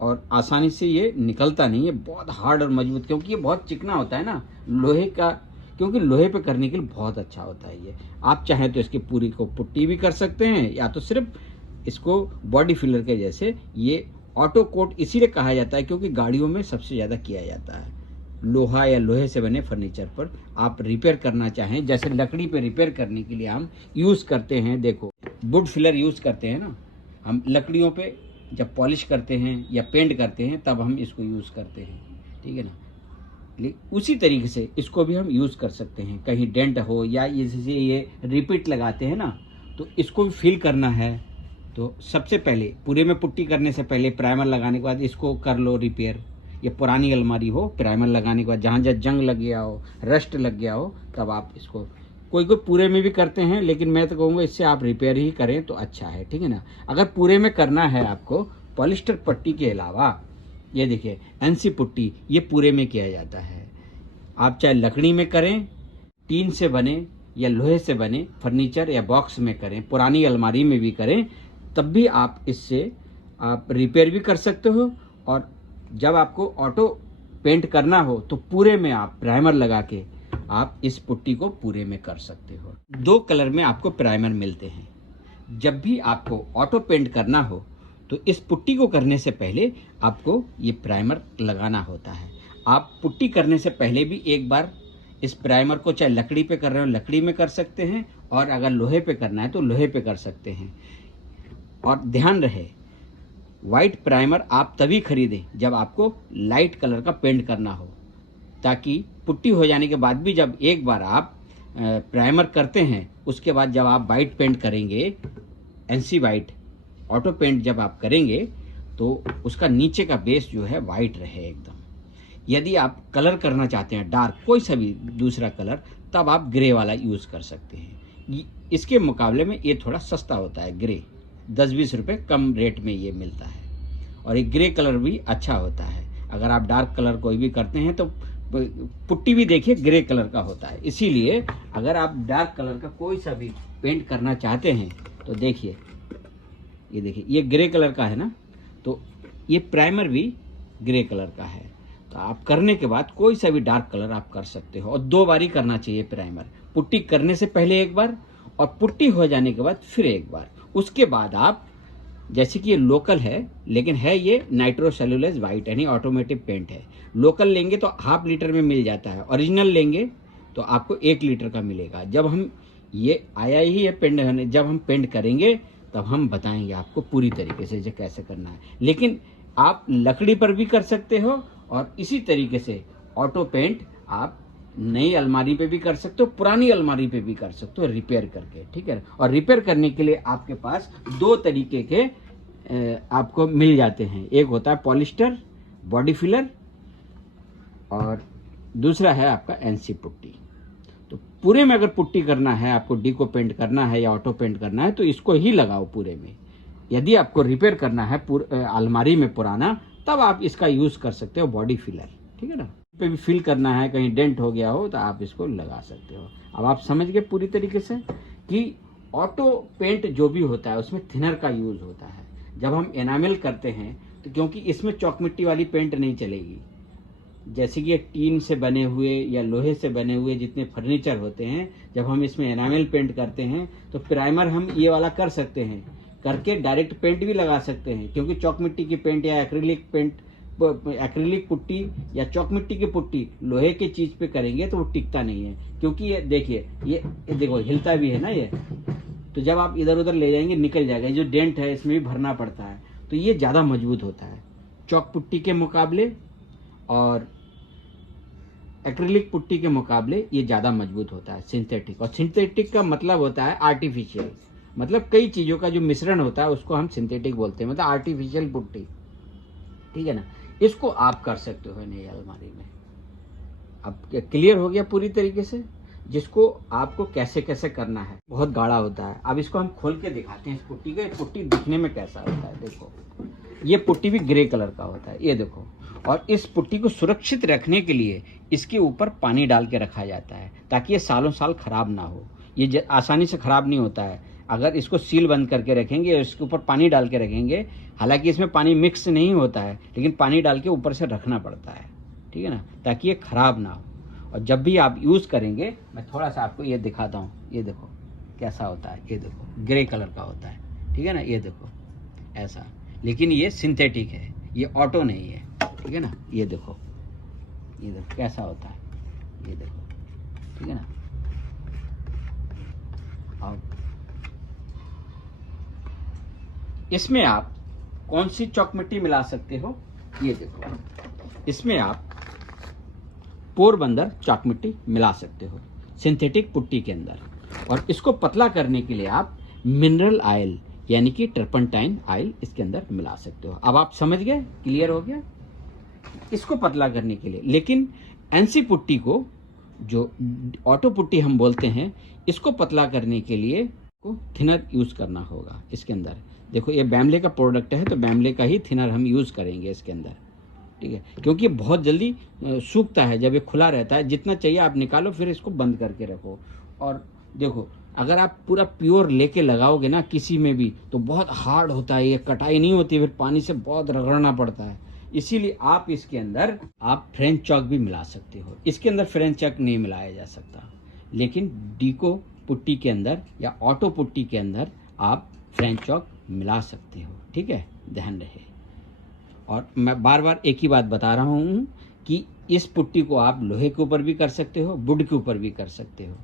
और आसानी से ये निकलता नहीं है, बहुत हार्ड और मजबूत, क्योंकि ये बहुत चिकना होता है ना लोहे का, क्योंकि लोहे पे करने के लिए बहुत अच्छा होता है ये। आप चाहें तो इसकी पूरी को पुट्टी भी कर सकते हैं, या तो सिर्फ इसको बॉडी फिलर के जैसे। ये ऑटो कोट इसीलिए कहा जाता है क्योंकि गाड़ियों में सबसे ज़्यादा किया जाता है। लोहा या लोहे से बने फर्नीचर पर आप रिपेयर करना चाहें, जैसे लकड़ी पे रिपेयर करने के लिए हम यूज़ करते हैं, देखो वुड फिलर यूज़ करते हैं ना हम लकड़ियों पे, जब पॉलिश करते हैं या पेंट करते हैं तब हम इसको यूज़ करते हैं, ठीक है ना। उसी तरीके से इसको भी हम यूज़ कर सकते हैं, कहीं डेंट हो या जैसे ये रिपीट लगाते हैं ना, तो इसको भी फिल करना है। तो सबसे पहले पूरे में पुट्टी करने से पहले प्राइमर लगाने के बाद इसको कर लो रिपेयर। ये पुरानी अलमारी हो, प्राइमर लगाने के बाद जहाँ जहाँ जंग लग गया हो, रस्ट लग गया हो, तब आप इसको, कोई कोई पूरे में भी करते हैं, लेकिन मैं तो कहूँगा इससे आप रिपेयर ही करें तो अच्छा है, ठीक है ना। अगर पूरे में करना है आपको पॉलिस्टर पट्टी के अलावा, ये देखिए एनसी पुट्टी, ये पूरे में किया जाता है। आप चाहे लकड़ी में करें, टीन से बने या लोहे से बने फर्नीचर या बॉक्स में करें, पुरानी अलमारी में भी करें, तब भी आप इससे आप रिपेयर भी कर सकते हो। और जब आपको ऑटो पेंट करना हो तो पूरे में आप प्राइमर लगा के आप इस पुट्टी को पूरे में कर सकते हो। 2 कलर में आपको प्राइमर मिलते हैं। जब भी आपको ऑटो पेंट करना हो तो इस पुट्टी को करने से पहले आपको ये प्राइमर लगाना होता है। आप पुट्टी करने से पहले भी एक बार इस प्राइमर को, चाहे लकड़ी पे कर रहे हो लकड़ी में कर सकते हैं, और अगर लोहे पे करना है तो लोहे पे कर सकते हैं। और ध्यान रहे, वाइट प्राइमर आप तभी खरीदें जब आपको लाइट कलर का पेंट करना हो, ताकि पुट्टी हो जाने के बाद भी जब एक बार आप प्राइमर करते हैं, उसके बाद जब आप वाइट पेंट करेंगे, एनसी वाइट ऑटो पेंट जब आप करेंगे, तो उसका नीचे का बेस जो है वाइट रहे एकदम। यदि आप कलर करना चाहते हैं डार्क, कोई सा भी दूसरा कलर, तब आप ग्रे वाला यूज़ कर सकते हैं। इसके मुकाबले में ये थोड़ा सस्ता होता है, ग्रे 10-20 रुपये कम रेट में ये मिलता है, और ये ग्रे कलर भी अच्छा होता है। अगर आप डार्क कलर कोई भी करते हैं तो पुट्टी भी देखिए ग्रे कलर का होता है। इसीलिए अगर आप डार्क कलर का कोई सा भी पेंट करना चाहते हैं तो देखिए, ये देखिए ये ग्रे कलर का है ना, तो ये प्राइमर भी ग्रे कलर का है। तो आप करने के बाद कोई सा भी डार्क कलर आप कर सकते हो, और 2 बार ही करना चाहिए प्राइमर, पुट्टी करने से पहले एक बार और पुट्टी हो जाने के बाद फिर एक बार। उसके बाद आप, जैसे कि ये लोकल है, लेकिन है ये नाइट्रोसेलुलोज वाइट यानी ऑटोमेटिक पेंट है। लोकल लेंगे तो ½ लीटर में मिल जाता है, ओरिजिनल लेंगे तो आपको 1 लीटर का मिलेगा। जब हम ये आया ही है पेंट, जब हम पेंट करेंगे तब हम बताएंगे आपको पूरी तरीके से कैसे करना है। लेकिन आप लकड़ी पर भी कर सकते हो, और इसी तरीके से ऑटो पेंट आप नई अलमारी पे भी कर सकते हो, पुरानी अलमारी पे भी कर सकते हो रिपेयर करके, ठीक है। और रिपेयर करने के लिए आपके पास 2 तरीके के आपको मिल जाते हैं। एक होता है पॉलिस्टर बॉडी फिलर, और दूसरा है आपका एनसी पुट्टी। तो पूरे में अगर पुट्टी करना है, आपको डीको पेंट करना है या ऑटो पेंट करना है, तो इसको ही लगाओ पूरे में। यदि आपको रिपेयर करना है अलमारी में पुराना, तब आप इसका यूज़ कर सकते हो बॉडी फिलर, ठीक है ना। पे भी फिल करना है, कहीं डेंट हो गया हो तो आप इसको लगा सकते हो। अब आप समझ गए पूरी तरीके से कि ऑटो पेंट जो भी होता है उसमें थिनर का यूज़ होता है। जब हम एनामेल करते हैं तो क्योंकि इसमें चॉक मिट्टी वाली पेंट नहीं चलेगी, जैसे कि ये टीन से बने हुए या लोहे से बने हुए जितने फर्नीचर होते हैं, जब हम इसमें एनामेल पेंट करते हैं तो प्राइमर हम ये वाला कर सकते हैं, करके डायरेक्ट पेंट भी लगा सकते हैं। क्योंकि चॉक मिट्टी की पेंट या एक्रिलिक पेंट, एक्रिलिक पुट्टी या चॉक मिट्टी की पुट्टी लोहे के चीज पे करेंगे तो वो टिकता नहीं है। क्योंकि ये देखिए, ये देखो हिलता भी है ना ये, तो जब आप इधर उधर ले जाएंगे निकल जाएगा। जो डेंट है इसमें भी भरना पड़ता है, तो ये ज़्यादा मजबूत होता है चॉक पुट्टी के मुकाबले, और एक्रिलिक पुट्टी के मुकाबले ये ज़्यादा मजबूत होता है सिंथेटिक। और सिंथेटिक का मतलब होता है आर्टिफिशियल, मतलब कई चीज़ों का जो मिश्रण होता है उसको हम सिंथेटिक बोलते हैं, मतलब आर्टिफिशियल पुट्टी, ठीक है ना। इसको आप कर सकते हो नई अलमारी में। अब क्लियर हो गया पूरी तरीके से। जिसको आपको कैसे कैसे करना है। बहुत गाढ़ा होता है। अब इसको हम खोल के दिखाते हैं इस पुट्टी को। ये पुट्टी दिखने में कैसा होता है, देखो ये पुट्टी भी ग्रे कलर का होता है, ये देखो। और इस पुट्टी को सुरक्षित रखने के लिए इसके ऊपर पानी डाल के रखा जाता है ताकि ये सालों साल खराब ना हो। ये आसानी से खराब नहीं होता है अगर इसको सील बंद करके रखेंगे और इसके ऊपर पानी डाल के रखेंगे। हालांकि इसमें पानी मिक्स नहीं होता है, लेकिन पानी डाल के ऊपर से रखना पड़ता है, ठीक है ना, ताकि ये खराब ना हो। और जब भी आप यूज़ करेंगे, मैं थोड़ा सा आपको ये दिखाता हूँ, ये देखो कैसा होता है, ये देखो ग्रे कलर का होता है, ठीक है ना, ये देखो ऐसा। लेकिन ये सिंथेटिक है, ये ऑटो नहीं है, ठीक है ना। ये देखो कैसा होता है, ये देखो, ठीक है ना। और इसमें आप कौन सी चॉक मिट्टी मिला सकते हो, ये देखो, इसमें आप पोरबंदर चॉक मिट्टी मिला सकते हो सिंथेटिक पुट्टी के अंदर। और इसको पतला करने के लिए आप मिनरल ऑयल यानी कि टर्पंटाइन ऑयल इसके अंदर मिला सकते हो। अब आप समझ गए, क्लियर हो गया इसको पतला करने के लिए। लेकिन एनसी पुट्टी को, जो ऑटो पुट्टी हम बोलते हैं, इसको पतला करने के लिए को थिनर यूज करना होगा इसके अंदर। देखो ये बैमले का प्रोडक्ट है, तो बैमले का ही थिनर हम यूज करेंगे इसके अंदर, ठीक है, क्योंकि बहुत जल्दी सूखता है जब ये खुला रहता है। जितना चाहिए आप निकालो, फिर इसको बंद करके रखो। और देखो अगर आप पूरा प्योर लेके लगाओगे ना किसी में भी, तो बहुत हार्ड होता है, ये कटाई नहीं होती, फिर पानी से बहुत रगड़ना पड़ता है। इसीलिए आप इसके अंदर आप फ्रेंच चॉक भी मिला सकते हो। इसके अंदर फ्रेंच चॉक नहीं मिलाया जा सकता, लेकिन डीको पुट्टी के अंदर या ऑटो पुट्टी के अंदर आप फ्रेंच चॉक मिला सकते हो, ठीक है, ध्यान रहे। और मैं बार बार एक ही बात बता रहा हूँ कि इस पुट्टी को आप लोहे के ऊपर भी कर सकते हो, वुड के ऊपर भी कर सकते हो।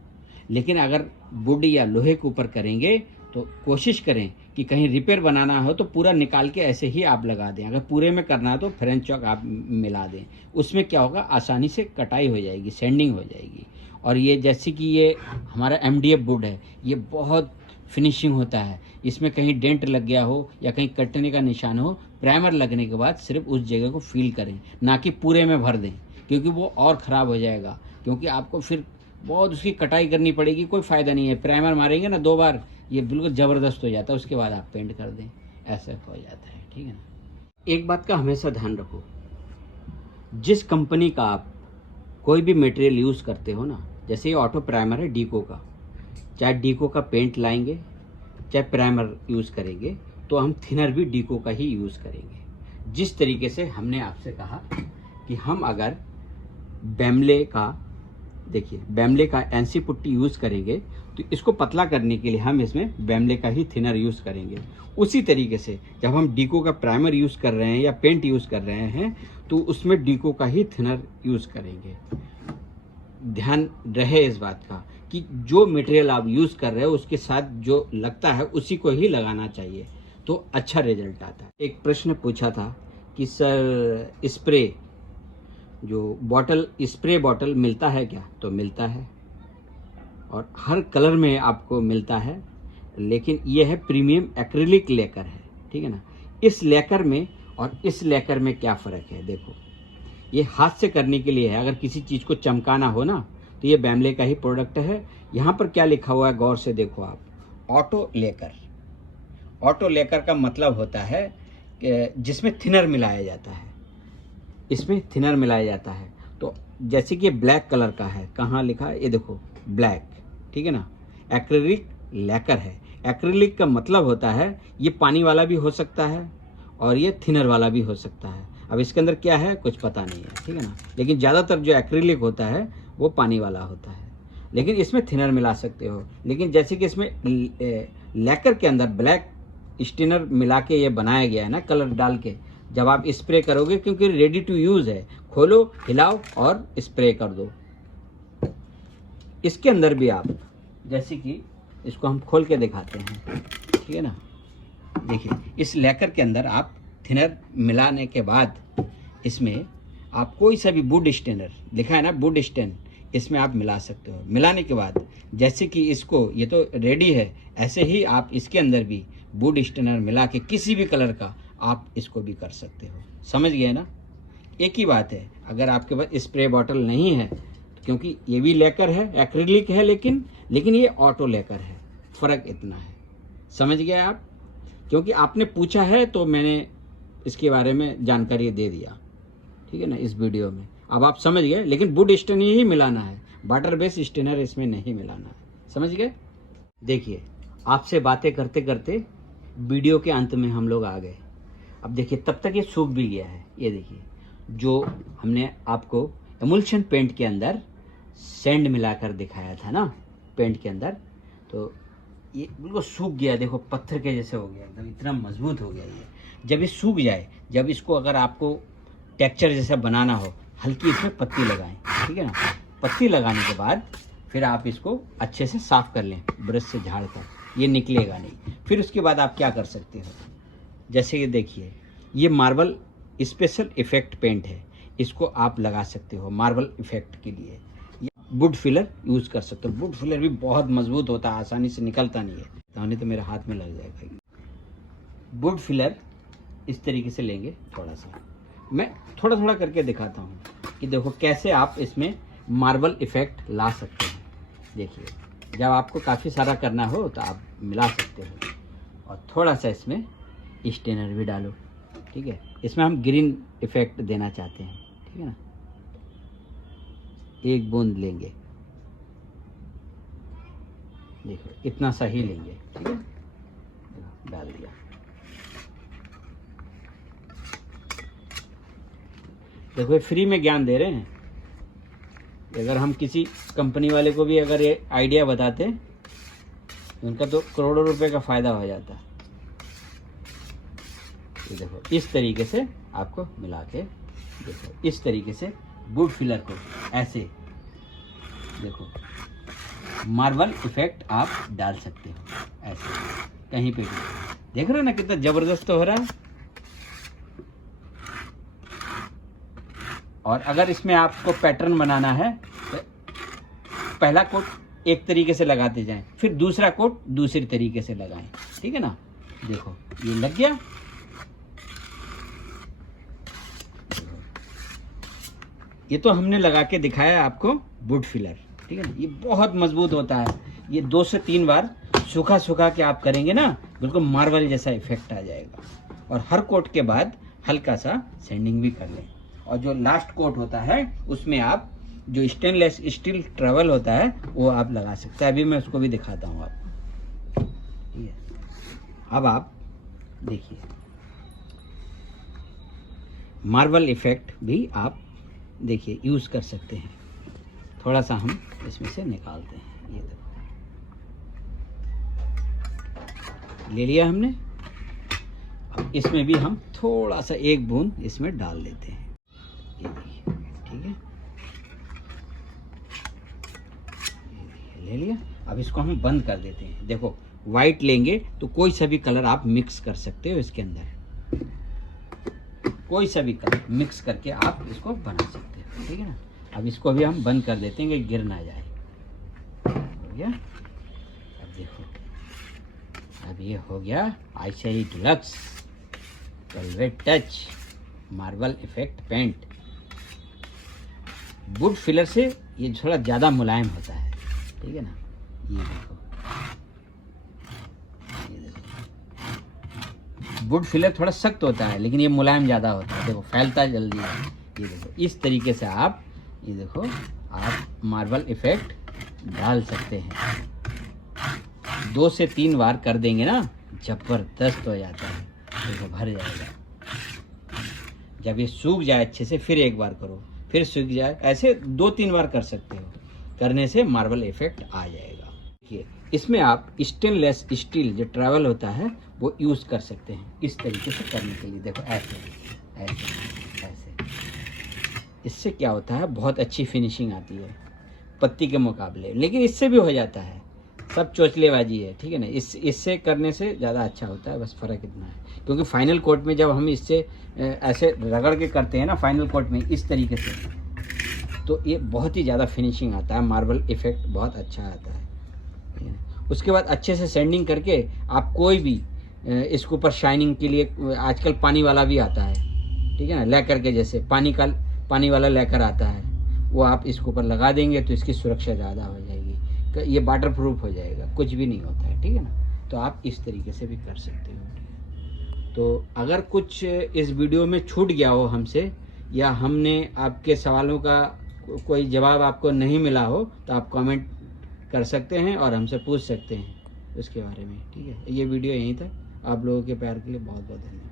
लेकिन अगर वुड या लोहे के ऊपर करेंगे तो कोशिश करें कि कहीं रिपेयर बनाना हो तो पूरा निकाल के ऐसे ही आप लगा दें। अगर पूरे में करना है तो फ्रेंच चॉक आप मिला दें। उसमें क्या होगा, आसानी से कटाई हो जाएगी, सैंडिंग हो जाएगी। और ये जैसे कि ये हमारा MDF वुड है, ये बहुत फिनिशिंग होता है। इसमें कहीं डेंट लग गया हो या कहीं कटने का निशान हो, प्राइमर लगने के बाद सिर्फ उस जगह को फील करें, ना कि पूरे में भर दें, क्योंकि वो और ख़राब हो जाएगा। क्योंकि आपको फिर बहुत उसकी कटाई करनी पड़ेगी, कोई फ़ायदा नहीं है। प्राइमर मारेंगे ना 2 बार, ये बिल्कुल ज़बरदस्त हो जाता है, उसके बाद आप पेंट कर दें, ऐसा हो जाता है, ठीक है ना। एक बात का हमेशा ध्यान रखो, जिस कंपनी का आप कोई भी मटेरियल यूज़ करते हो ना, जैसे ये ऑटो प्राइमर है डीको का, चाहे डीको का पेंट लाएंगे चाहे प्राइमर यूज़ करेंगे, तो हम थिनर भी डीको का ही यूज़ करेंगे। जिस तरीके से हमने आपसे कहा कि हम अगर बैमले का, देखिए बैमले का एनसी पुट्टी यूज़ करेंगे तो इसको पतला करने के लिए हम इसमें बैमले का ही थिनर यूज़ करेंगे। उसी तरीके से जब हम डीको का प्राइमर यूज़ कर रहे हैं या पेंट यूज़ कर रहे हैं तो उसमें डीको का ही थिनर यूज़ करेंगे। ध्यान रहे इस बात का कि जो मटेरियल आप यूज़ कर रहे हो उसके साथ जो लगता है उसी को ही लगाना चाहिए, तो अच्छा रिजल्ट आता है। एक प्रश्न पूछा था कि सर स्प्रे, जो बॉटल, स्प्रे बॉटल मिलता है क्या? तो मिलता है और हर कलर में आपको मिलता है, लेकिन ये है प्रीमियम एक्रिलिक लेकर है, ठीक है ना। इस लेकर में और इस लेकर में क्या फ़र्क है, देखो ये हाथ से करने के लिए है। अगर किसी चीज़ को चमकाना हो ना तो ये बैमले का ही प्रोडक्ट है। यहाँ पर क्या लिखा हुआ है गौर से देखो आप, ऑटो लेकर। ऑटो लेकर का मतलब होता है जिसमें थिनर मिलाया जाता है, इसमें थिनर मिलाया जाता है। तो जैसे कि ये ब्लैक कलर का है, कहाँ लिखा है, ये देखो ब्लैक, ठीक है ना। एक्रिलिक लेकर है। एक्रिलिक का मतलब होता है ये पानी वाला भी हो सकता है और ये थिनर वाला भी हो सकता है। अब इसके अंदर क्या है कुछ पता नहीं है, ठीक है ना, लेकिन ज़्यादातर जो एक्रिलिक होता है वो पानी वाला होता है, लेकिन इसमें थिनर मिला सकते हो। लेकिन जैसे कि इसमें लेकर के अंदर ब्लैक स्टिनर मिला के ये बनाया गया है ना, कलर डाल के, जब आप स्प्रे करोगे, क्योंकि रेडी टू यूज़ है, खोलो, हिलाओ और स्प्रे कर दो। इसके अंदर भी आप, जैसे कि इसको हम खोल के दिखाते हैं, ठीक है ना, देखिए इस लेकर के अंदर आप थिनर मिलाने के बाद इसमें आप कोई सा भी वुड स्टेनर लिखा है ना, वुड स्टेन, इसमें आप मिला सकते हो। मिलाने के बाद जैसे कि इसको, ये तो रेडी है, ऐसे ही आप इसके अंदर भी वुड स्टेनर मिला के किसी भी कलर का आप इसको भी कर सकते हो। समझ गए ना, एक ही बात है। अगर आपके पास स्प्रे बॉटल नहीं है क्योंकि ये भी लेकर है, एक्रिलिक है, लेकिन ये ऑटो लेकर है। फ़र्क इतना है, समझ गए आप? क्योंकि आपने पूछा है तो मैंने इसके बारे में जानकारी दे दिया, ठीक है ना, इस वीडियो में। अब आप समझ गए, लेकिन वुड स्टेनर ही मिलाना है, वाटर बेस स्टेनर इसमें नहीं मिलाना है, समझ गए? देखिए, आपसे बातें करते करते वीडियो के अंत में हम लोग आ गए। अब देखिए, तब तक ये सूख भी गया है। ये देखिए, जो हमने आपको एमुल्शन पेंट के अंदर सैंड मिलाकर दिखाया था ना, पेंट के अंदर, तो ये बिल्कुल सूख गया। देखो, पत्थर के जैसे हो गया, एकदम इतना मजबूत हो गया ये। जब ये सूख जाए, जब इसको अगर आपको टेक्सचर जैसा बनाना हो, हल्की इसमें पत्ती लगाएं, ठीक है ना। पत्ती लगाने के बाद फिर आप इसको अच्छे से साफ कर लें ब्रश से झाड़ कर, ये निकलेगा नहीं। फिर उसके बाद आप क्या कर सकते हो, जैसे ये देखिए, ये मार्बल स्पेशल इफेक्ट पेंट है, इसको आप लगा सकते हो मार्बल इफेक्ट के लिए। वुड फिलर यूज़ कर सकते हो। वुड फिलर भी बहुत मजबूत होता है, आसानी से निकलता नहीं है, नहीं तो मेरे हाथ में लग जाएगा। वुड फिलर इस तरीके से लेंगे, थोड़ा सा मैं थोड़ा थोड़ा करके दिखाता हूँ कि देखो कैसे आप इसमें मार्बल इफेक्ट ला सकते हैं। देखिए, जब आपको काफ़ी सारा करना हो तो आप मिला सकते हो, और थोड़ा सा इसमें स्टेनर भी डालो, ठीक है। इसमें हम ग्रीन इफेक्ट देना चाहते हैं, ठीक है ना। एक बूंद लेंगे, देखो इतना सा ही लेंगे, ठीक है, डाल दिया। देखो, ये फ्री में ज्ञान दे रहे हैं। अगर हम किसी कंपनी वाले को भी अगर ये आइडिया बताते, उनका तो करोड़ों रुपए का फायदा हो जाता। ये देखो, इस तरीके से आपको मिला के, देखो इस तरीके से वुड फिलर को ऐसे, देखो मार्बल इफेक्ट आप डाल सकते हो ऐसे कहीं पे भी। देख रहे हो ना कितना जबरदस्त हो रहा है। और अगर इसमें आपको पैटर्न बनाना है तो पहला कोट एक तरीके से लगाते जाएं, फिर दूसरा कोट दूसरी तरीके से लगाएं, ठीक है ना। देखो, ये लग गया। ये तो हमने लगा के दिखाया आपको वुड फिलर, ठीक है ना। ये बहुत मजबूत होता है। ये 2 से 3 बार सूखा सूखा के आप करेंगे ना, बिल्कुल मार्बल जैसा इफेक्ट आ जाएगा। और हर कोट के बाद हल्का सा सैंडिंग भी कर लें। और जो लास्ट कोट होता है उसमें आप जो स्टेनलेस स्टील ट्रैवल होता है वो आप लगा सकते हैं। अभी मैं उसको भी दिखाता हूँ आपको, ठीक है। अब आप देखिए, मार्बल इफेक्ट भी आप देखिए यूज़ कर सकते हैं। थोड़ा सा हम इसमें से निकालते हैं, ये देखो ले लिया हमने। अब इसमें भी हम थोड़ा सा एक बूंद इसमें डाल देते हैं, ये देखिए, ठीक है, ले लिया। अब इसको हम बंद कर देते हैं। देखो, वाइट लेंगे तो कोई सा भी कलर आप मिक्स कर सकते हो इसके अंदर, कोई सा भी कलर मिक्स करके आप इसको बना सकते हो, ठीक है ना। अब इसको भी हम बंद कर देते हैं कि गिर ना जाए, हो गया। अब देखो, अब ये हो गया आईशेरी deluxe velvet touch marble effect paint. Wood filler से ये थोड़ा ज़्यादा मुलायम होता है, ठीक है ना। ये देखो, वुड फिलर थोड़ा सख्त होता है, लेकिन ये मुलायम ज़्यादा होता है। देखो, फैलता जल्दी है। ये देखो, इस तरीके से आप, ये देखो, आप मार्बल इफेक्ट डाल सकते हैं। 2 से 3 बार कर देंगे ना, जबरदस्त हो जाता है। देखो, भर जाएगा। जब ये सूख जाए अच्छे से, फिर एक बार करो, फिर सूख जाए, ऐसे 2-3 बार कर सकते हो। करने से मार्बल इफेक्ट आ जाएगा। देखिए, इसमें आप स्टेनलेस स्टील जो ट्रैवल होता है वो यूज़ कर सकते हैं इस तरीके से करने के लिए। देखो, ऐसे ऐसे ऐसे, इससे क्या होता है, बहुत अच्छी फिनिशिंग आती है पत्ती के मुकाबले। लेकिन इससे भी हो जाता है, सब चोचलेबाजी है, ठीक है ना। इससे करने से ज़्यादा अच्छा होता है, बस फ़र्क इतना है। क्योंकि फाइनल कोट में जब हम इससे ऐसे रगड़ के करते हैं ना, फाइनल कोट में इस तरीके से, तो ये बहुत ही ज़्यादा फिनिशिंग आता है, मार्बल इफेक्ट बहुत अच्छा आता है। उसके बाद अच्छे से सैंडिंग करके आप कोई भी इसके ऊपर शाइनिंग के लिए आजकल पानी वाला भी आता है, ठीक है ना, लेकर के, जैसे पानी वाला लेकर आता है, वो आप इसके ऊपर लगा देंगे तो इसकी सुरक्षा ज़्यादा हो जाएगी, ये वाटर प्रूफ हो जाएगा, कुछ भी नहीं होता है, ठीक है ना। तो आप इस तरीके से भी कर सकते हो। तो अगर कुछ इस वीडियो में छूट गया हो हमसे, या हमने आपके सवालों का कोई जवाब आपको नहीं मिला हो, तो आप कमेंट कर सकते हैं और हमसे पूछ सकते हैं उसके बारे में, ठीक है। ये वीडियो यहीं तक। आप लोगों के प्यार के लिए बहुत बहुत धन्यवाद।